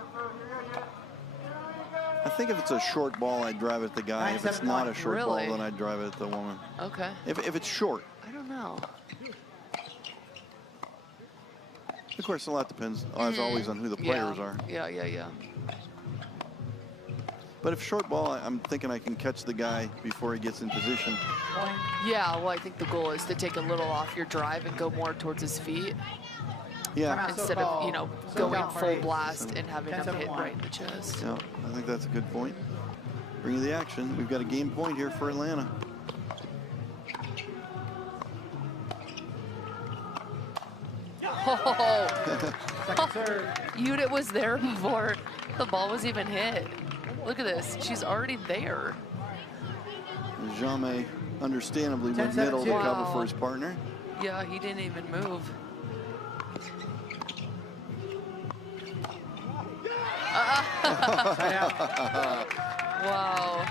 I think if it's a short ball, I'd drive at the guy. If it's not a short ball, then I'd drive it at the woman. Okay. If it's short. I don't know. Of course, a lot depends, as always, on who the players are. Yeah. But if short ball, I'm thinking I can catch the guy before he gets in position. Yeah, well, I think the goal is to take a little off your drive and go more towards his feet. Yeah. Instead of, you know, going full blast and having him hit right in the chest. Yeah, I think that's a good point. Bring you the action. We've got a game point here for Atlanta. Oh, Judit was there before the ball was even hit. Look at this. She's already there. Jaume understandably went middle to cover for his partner. Yeah, he didn't even move. Wow.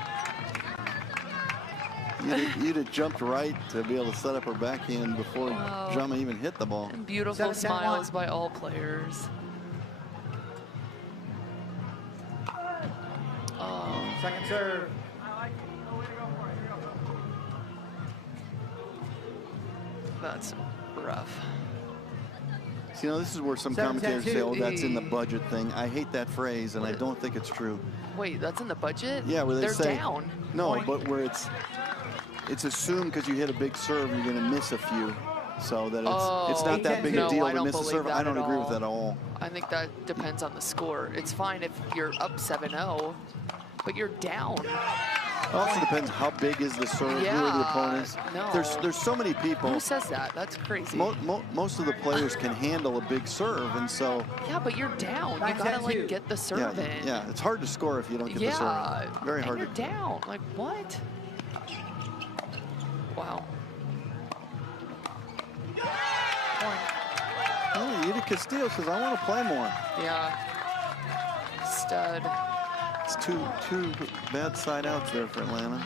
You'd have jumped right to be able to set up her backhand before Jaume even hit the ball. And beautiful smiles by all players. Second serve. That's rough. So, you know, this is where some commentators say, oh, that's in the budget thing. I hate that phrase, and I don't think it's true. Wait, that's in the budget? Yeah, where they They're say, down. No, but where it's assumed because you hit a big serve, you're going to miss a few. So that it's not that big a deal to miss a serve. I don't agree with that at all. I think that depends on the score. It's fine if you're up 7-0, but you're down. It also depends how big is the serve, who are the opponents. No. There's so many people. Who says that? That's crazy. Most of the players can handle a big serve, and so. Yeah, but you're down. You gotta like get the serve in. Yeah, it's hard to score if you don't get the serve. Very hard. You're down. Like what? Wow. Oh, Judit Castillo says, I want to play more. Yeah. Stud. It's two bad side outs there for Atlanta.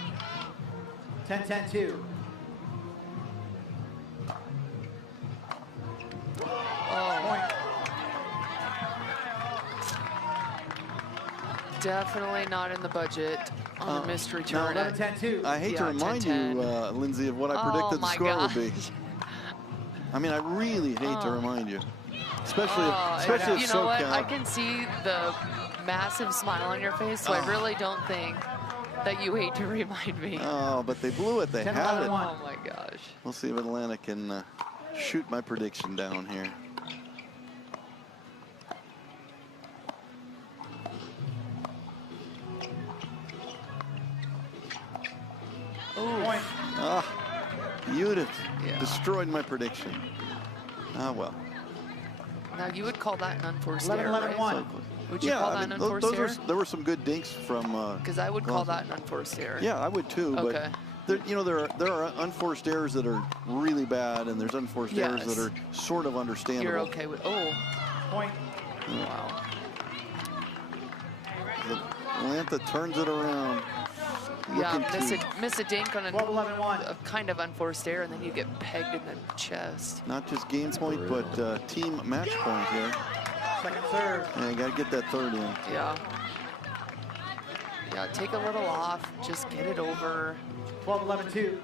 10-10-2. Definitely not in the budget on the missed return. No, I hate to remind you, Lindsay, of what I predicted the score would be. I mean, I really hate to remind you, especially if you know what? I can see the massive smile on your face, so I really don't think that you hate to remind me. Oh, but they blew it. They had it. Oh my gosh. We'll see if Atlanta can shoot my prediction down here. Judit destroyed my prediction. Ah, well. Now, you would call that an unforced error, 11-11-1. right? Would you call that an unforced error? There were some good dinks from. Because I would call that an unforced error. Yeah, I would too. Okay. But there are unforced errors that are really bad, and there's unforced errors that are sort of understandable. You're okay with point. Wow. Atlanta turns it around. Yeah, miss a dink on a kind of unforced error, and then you get pegged in the chest. Not just game point, but team match point here. Second serve. Yeah, you got to get that third in. Yeah. Yeah, take a little off. Just get it over. 12-11-2.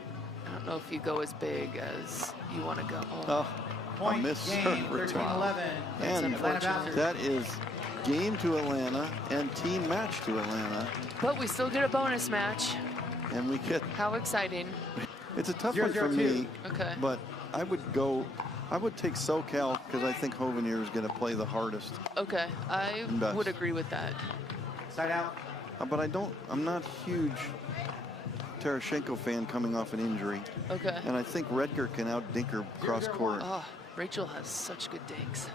I don't know if you go as big as you want to go. A miss serve return. 13-11. And that is game to Atlanta and team match to Atlanta. But we still get a bonus match. And we get. How exciting. It's a tough one for me. Okay. But I would go I would take SoCal because I think Hovenier is going to play the hardest. Okay, I And best. would agree with that. Side out. But I'm not a huge Tereschenko fan coming off an injury. Okay. And I think Rettger can out-dink her cross court. Oh, Rachel has such good dinks.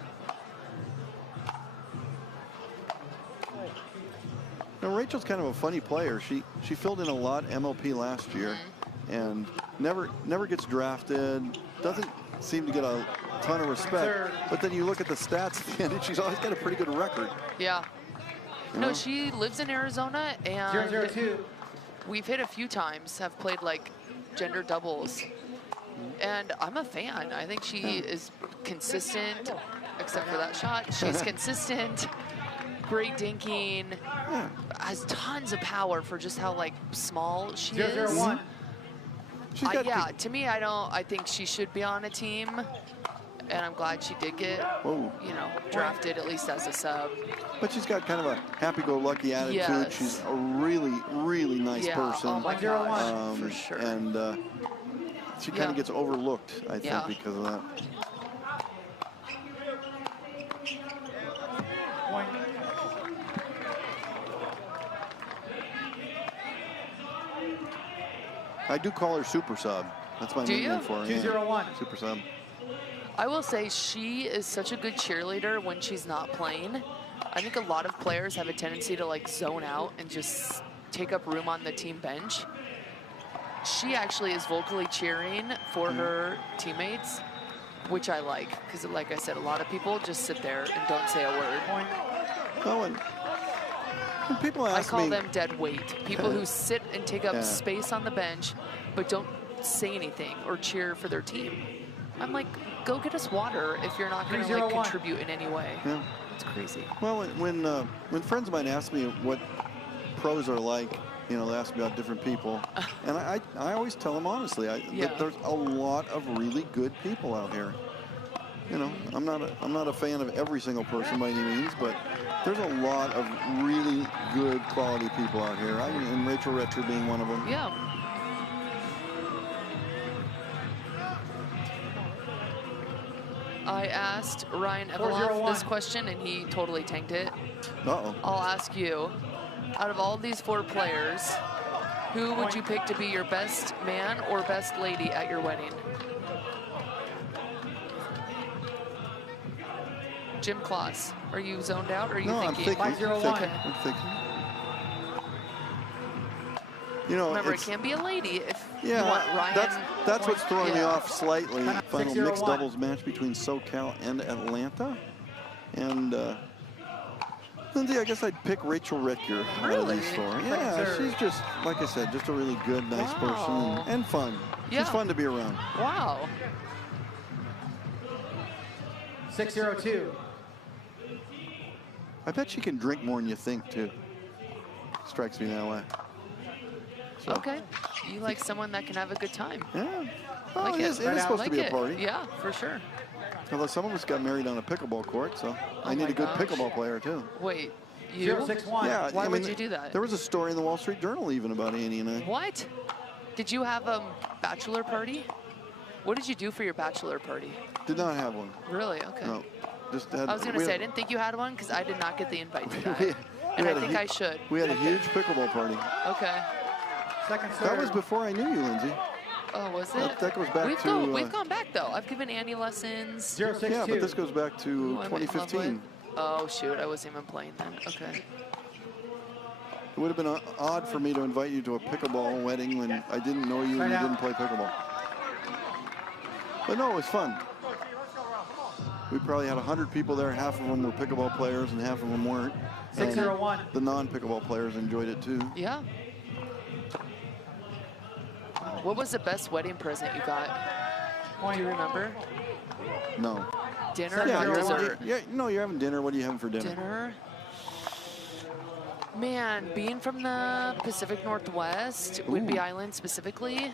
Now, Rachel's kind of a funny player. She filled in a lot MLP last year and never gets drafted, doesn't seem to get a ton of respect. But then you look at the stats and she's always got a pretty good record. Yeah. You No, know? she lives in Arizona, and 0-0-2. we've hit a few times, have played like gender doubles. And I'm a fan. I think she is consistent, except for that shot. She's consistent, great dinking, has tons of power for just how like small she is. 0-0-1. Yeah, to me, I think she should be on a team, and I'm glad she did get, you know, drafted at least as a sub. But she's got kind of a happy-go-lucky attitude. Yes. She's a really, really nice person. Oh my gosh, for sure. And she kind of gets overlooked, I think, because of that. I do call her Super Sub. That's my nickname for her. 2-0-1. Super Sub. I will say she is such a good cheerleader when she's not playing. I think a lot of players have a tendency to like zone out and just take up room on the team bench. She actually is vocally cheering for her teammates, which I like, because like I said, a lot of people just sit there and don't say a word. Oh, and people I ask call me, them dead weight. People who sit and take up space on the bench, but don't say anything or cheer for their team. I'm like, go get us water if you're not going to like contribute in any way. Yeah. It's crazy. Well, when friends of mine ask me what pros are like, you know, they ask me about different people, and I always tell them honestly, that there's a lot of really good people out here. You know, I'm not a fan of every single person by any means, but there's a lot of really good quality people out here. And Rachel Rettger being one of them. Yeah. I asked Ryan Eveloff this question, and he totally tanked it. Uh-oh. I'll ask you, out of all these 4 players, who would you pick to be your best man or best lady at your wedding? Jim Kloss, are you zoned out, or are you thinking? I'm thinking. You know, remember, it can be a lady if you yeah, want Ryan. that's what's throwing me off slightly. Final mixed doubles match between SoCal and Atlanta. And Lindsay, I guess I'd pick Rachel Rettger out of these 4. Yeah, she's just, like I said, just a really good, nice person and fun. Yeah. She's fun to be around. Wow. 6-0-2. I bet she can drink more than you think, too. Strikes me that way. So. Okay. You like someone that can have a good time. Yeah. Oh, It is supposed to be a party. Yeah, for sure. Although some of us got married on a pickleball court, so I need a good pickleball player, too. Wait, you? 0-6-1. Yeah, Why would you do that? There was a story in the Wall Street Journal even about Annie and I. What? Did you have a bachelor party? What did you do for your bachelor party? Did not have one. Really? Okay. No. Just had, I was going to say, I didn't think you had one because I did not get the invite to that. And I think I should. We had a huge pickleball party. Okay. That was before I knew you, Lindsay. Oh, was it? That goes back we've gone back, though. I've given Annie lessons. 0-6-2. Yeah, but this goes back to Who I'm in love 2015. with. Oh, shoot. I wasn't even playing then. Okay. It would have been odd for me to invite you to a pickleball wedding when I didn't know you and you didn't play pickleball. But no, it was fun. We probably had 100 people there. Half of them were pickleball players and half of them weren't. 6-0-1. The non-pickleball players enjoyed it too. Yeah. What was the best wedding present you got? Do you remember? No. Dinner Yeah, or dessert? you're having dinner. What are you having for dinner? Dinner? Man, being from the Pacific Northwest, Whidbey Island specifically,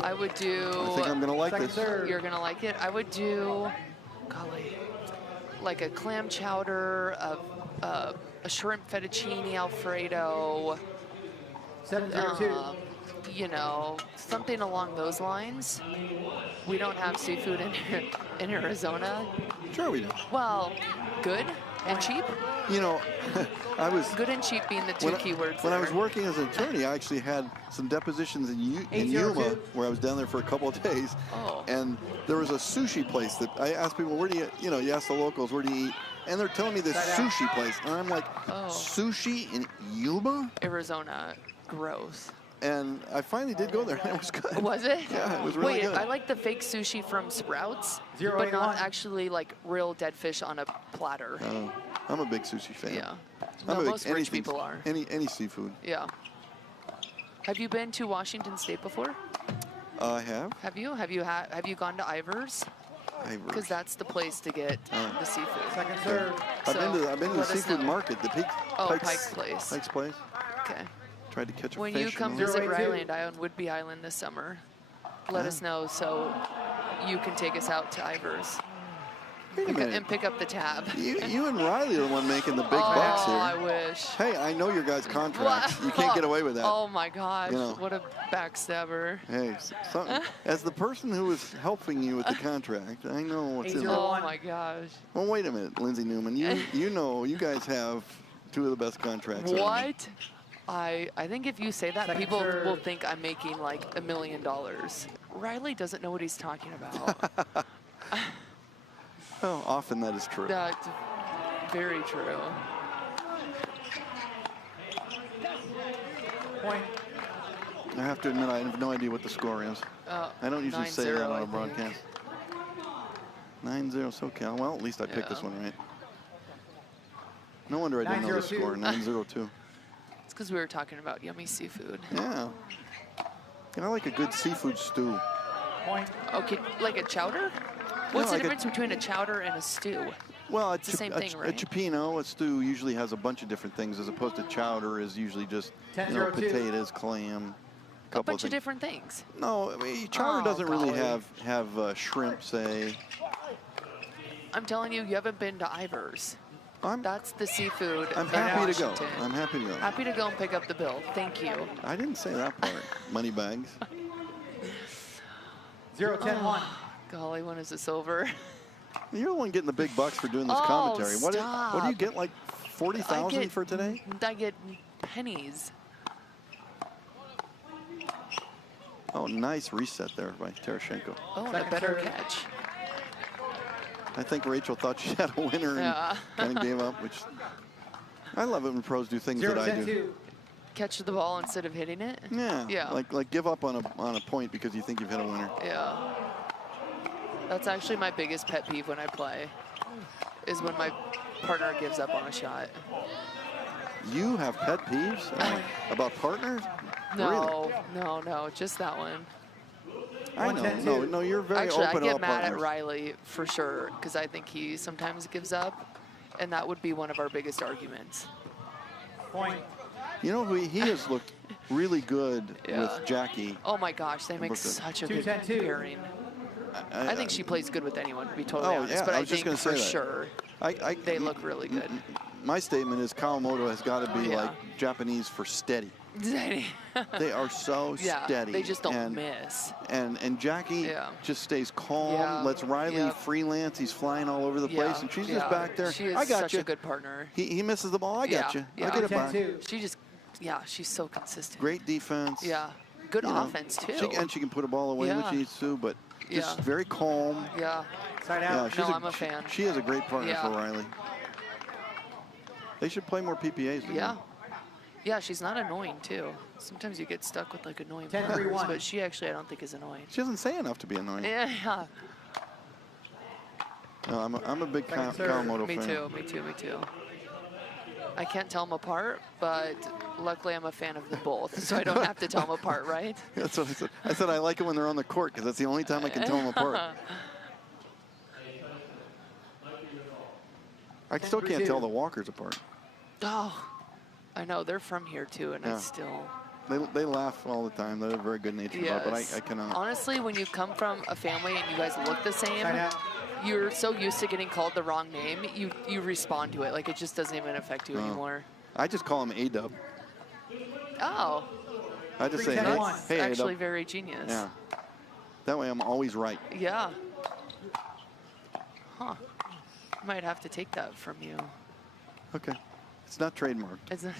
I would do... I think I'm going to like this. You're going to like it? I would do, golly, like a clam chowder, a shrimp fettuccine Alfredo. 7-0-2. you know, something along those lines. We don't have seafood in Arizona. Sure we do. Well, good and cheap. You know, I was... Good and cheap being the two keywords When I there. was working as an attorney, I actually had some depositions in Yuma, where I was down there for a couple of days. Oh. And there was a sushi place that I asked people, where do you know, you ask the locals, where do you eat? And they're telling me this sushi place. And I'm like, sushi in Yuma? Arizona, gross. And I finally did go there, and it was good. Was it? Yeah, it was really Wait, good. I like the fake sushi from Sprouts, 081. but not actually like real dead fish on a platter. I'm a big sushi fan. Yeah. I'm No, a big, most rich people are. Any seafood. Yeah. Have you been to Washington State before? I have. Have you? Have you gone to Ivar's? Because that's the place to get the seafood. Second serve. I've been to the let us seafood know. market, the Pike's Place. Pike's Place. Okay. Tried to catch a When fish. you come and- visit Riley and I on Woodby Island this summer, let us know so you can take us out to Ivar's. Wait a minute. And pick up the tab. You and Riley are the one making the big bucks here. I wish. Hey, I know your guys' contracts. You can't get away with that. Oh my gosh, You know. what a backstabber. Hey, as the person who was helping you with the contract, I know what's in there. Oh my gosh. Well, wait a minute, Lindsay Newman. You know, you guys have two of the best contracts. ever. What? I think if you say that, people will think I'm making like $1 million. Riley doesn't know what he's talking about. Well, often that is true. That's very true. Point. I have to admit, I have no idea what the score is. I don't usually say that on a broadcast. 9-0 SoCal. Well, at least I picked this one right. No wonder I didn't know the score. 9-0-2. It's because we were talking about yummy seafood. Yeah. I like a good seafood stew. Point. Okay, like a chowder? What's the like difference between a chowder and a stew? Well, it's the same thing, a right? cioppino, a stew, usually has a bunch of different things, as opposed to chowder is usually just 10-0-2. potatoes, clam, A bunch of different things. No, I mean, chowder doesn't really have shrimp, say. I'm telling you, you haven't been to Ivar's. That's the seafood. I'm in happy to go. Washington. I'm happy to go. Happy to go and pick up the bill. Thank you. I didn't say that part. Money bags. 0-10-1. Golly, when is this over? You're the one getting the big bucks for doing this Oh, commentary. What do stop. you get, like 40,000 for today? I get pennies. Oh, nice reset there by Tereschenko. Oh, and a better catch. I think Rachel thought she had a winner and kind of gave up, which I love it when pros do things that I do. Catch the ball instead of hitting it? Yeah. Yeah. Like give up on a point because you think you've hit a winner. Yeah. That's actually my biggest pet peeve when I play, is when my partner gives up on a shot. You have pet peeves about partners? No, no, just that one. I know. No, you're very Actually, open I get about mad partners. at Riley for sure, because I think he sometimes gives up, and that would be one of our biggest arguments. Point. You know, he has looked really good Yeah. with Jackie. Oh my gosh, they make such a good pairing. I think she plays good with anyone, to be totally honest, but I think for sure they look really good. My statement is Kawamoto has got to be like Japanese for steady. They are so steady. They just don't miss. And Jackie just stays calm, lets Riley freelance. He's flying all over the place, and she's just back there. She is I got such you. a good partner. He misses the ball. I got you. I get it back. She just, she's so consistent. Great defense. Yeah, good You know, offense too. and she can put a ball away when she needs to, but just very calm. Yeah. Side Yeah, out. she's I'm a fan. She is a great partner Yeah. for Riley. They should play more PPAs together. Yeah. Yeah, she's not annoying too. Sometimes you get stuck with like annoying 10-3-1. partners, but she actually I don't think is annoying. She doesn't say enough to be annoying. Yeah. No, I'm a big Kawamoto Me fan. too. I can't tell them apart, but luckily I'm a fan of them both, so I don't have to tell them apart, right? That's what I said. I said I like it when they're on the court because that's the only time I can tell them apart. I still can't tell the Walkers apart. Oh, I know. They're from here too, and I still... They laugh all the time. They're very good natured, but I cannot. Honestly, when you come from a family and you guys look the same, you're so used to getting called the wrong name, you respond to it. Like, it just doesn't even affect you anymore. I just call him A-Dub. Oh. I just say, That's hey, actually very genius. Yeah. That way I'm always right. Yeah. Huh. Might have to take that from you. Okay. It's not trademarked. It's not.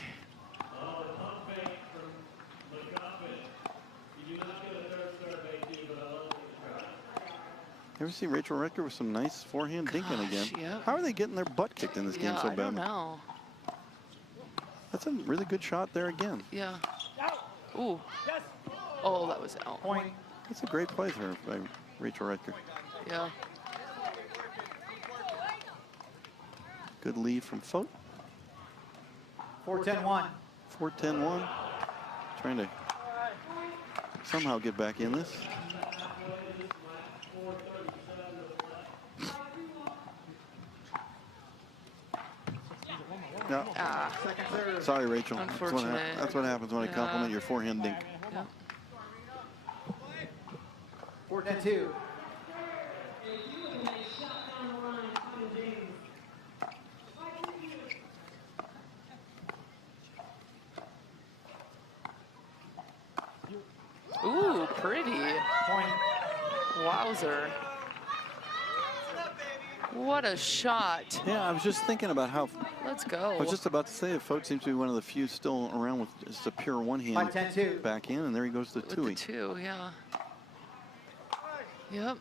You ever see Rachel Rettger with some nice forehand dinking again? Yep. How are they getting their butt kicked in this game so I bad? don't know. That's a really good shot there again. Yeah. Ooh. Oh, that was out. Point. That's a great play there by Rachel Rettger. Yeah. Good lead from Fought. 4-10-1. 4-10-1. Trying to somehow get back in this. No. Sorry, Rachel. Unfortunate. That's what happens when I compliment your forehand dink. Yeah. 4-10-2. Ooh, pretty. Point. Wowzer. What a shot. Yeah, I was just thinking about how. Let's go. I was just about to say that Fought seems to be one of the few still around with just a pure one hand 5-10-2. back in, and there he goes to the With two. the two, yeah. Yep.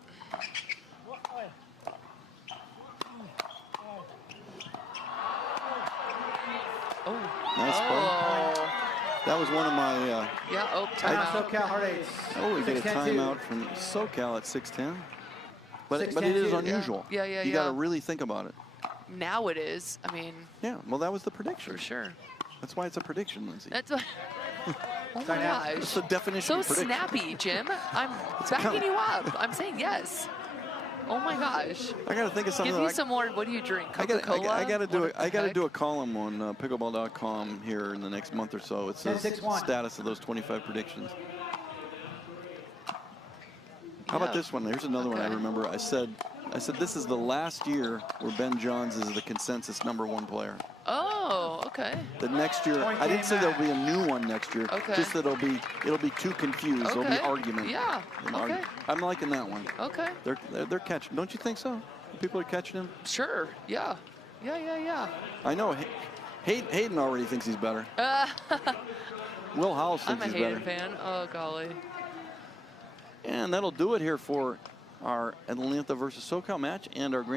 Oh. Nice play. That was one of my. Yeah, Timeout SoCal Hard Eights. Oh, we get a 6-10-2. timeout from SoCal at 6:10. But it 6-10-2. is unusual. Yeah, You got to really think about it. Now it is. I mean. Yeah, well, that was the prediction. For sure. That's why it's a prediction, Lindsay. That's what. Oh my gosh. It's the definition So of prediction. snappy, Jim. I'm backing you up. I'm saying yes. Oh my gosh. I got to think of something. Give me some more. What do you drink? Coca-Cola? I got to do it. I got to do a column on pickleball.com here in the next month or so. It's the 10-6-1. status of those 25 predictions. How about this one? Here's another one I remember. I said this is the last year where Ben Johns is the consensus #1 player. Oh, okay. The next year, I didn't say there'll be a new one next year. Okay. Just that it'll be too confused. There'll be argument. Yeah. Okay. I'm liking that one. Okay. They're catching. Don't you think so? People are catching him. Sure. Yeah. Yeah. I know. Hayden already thinks he's better. Will Howells thinks I'm a he's Hayden better. fan. Oh golly. And that'll do it here for our Atlanta versus SoCal match and our grand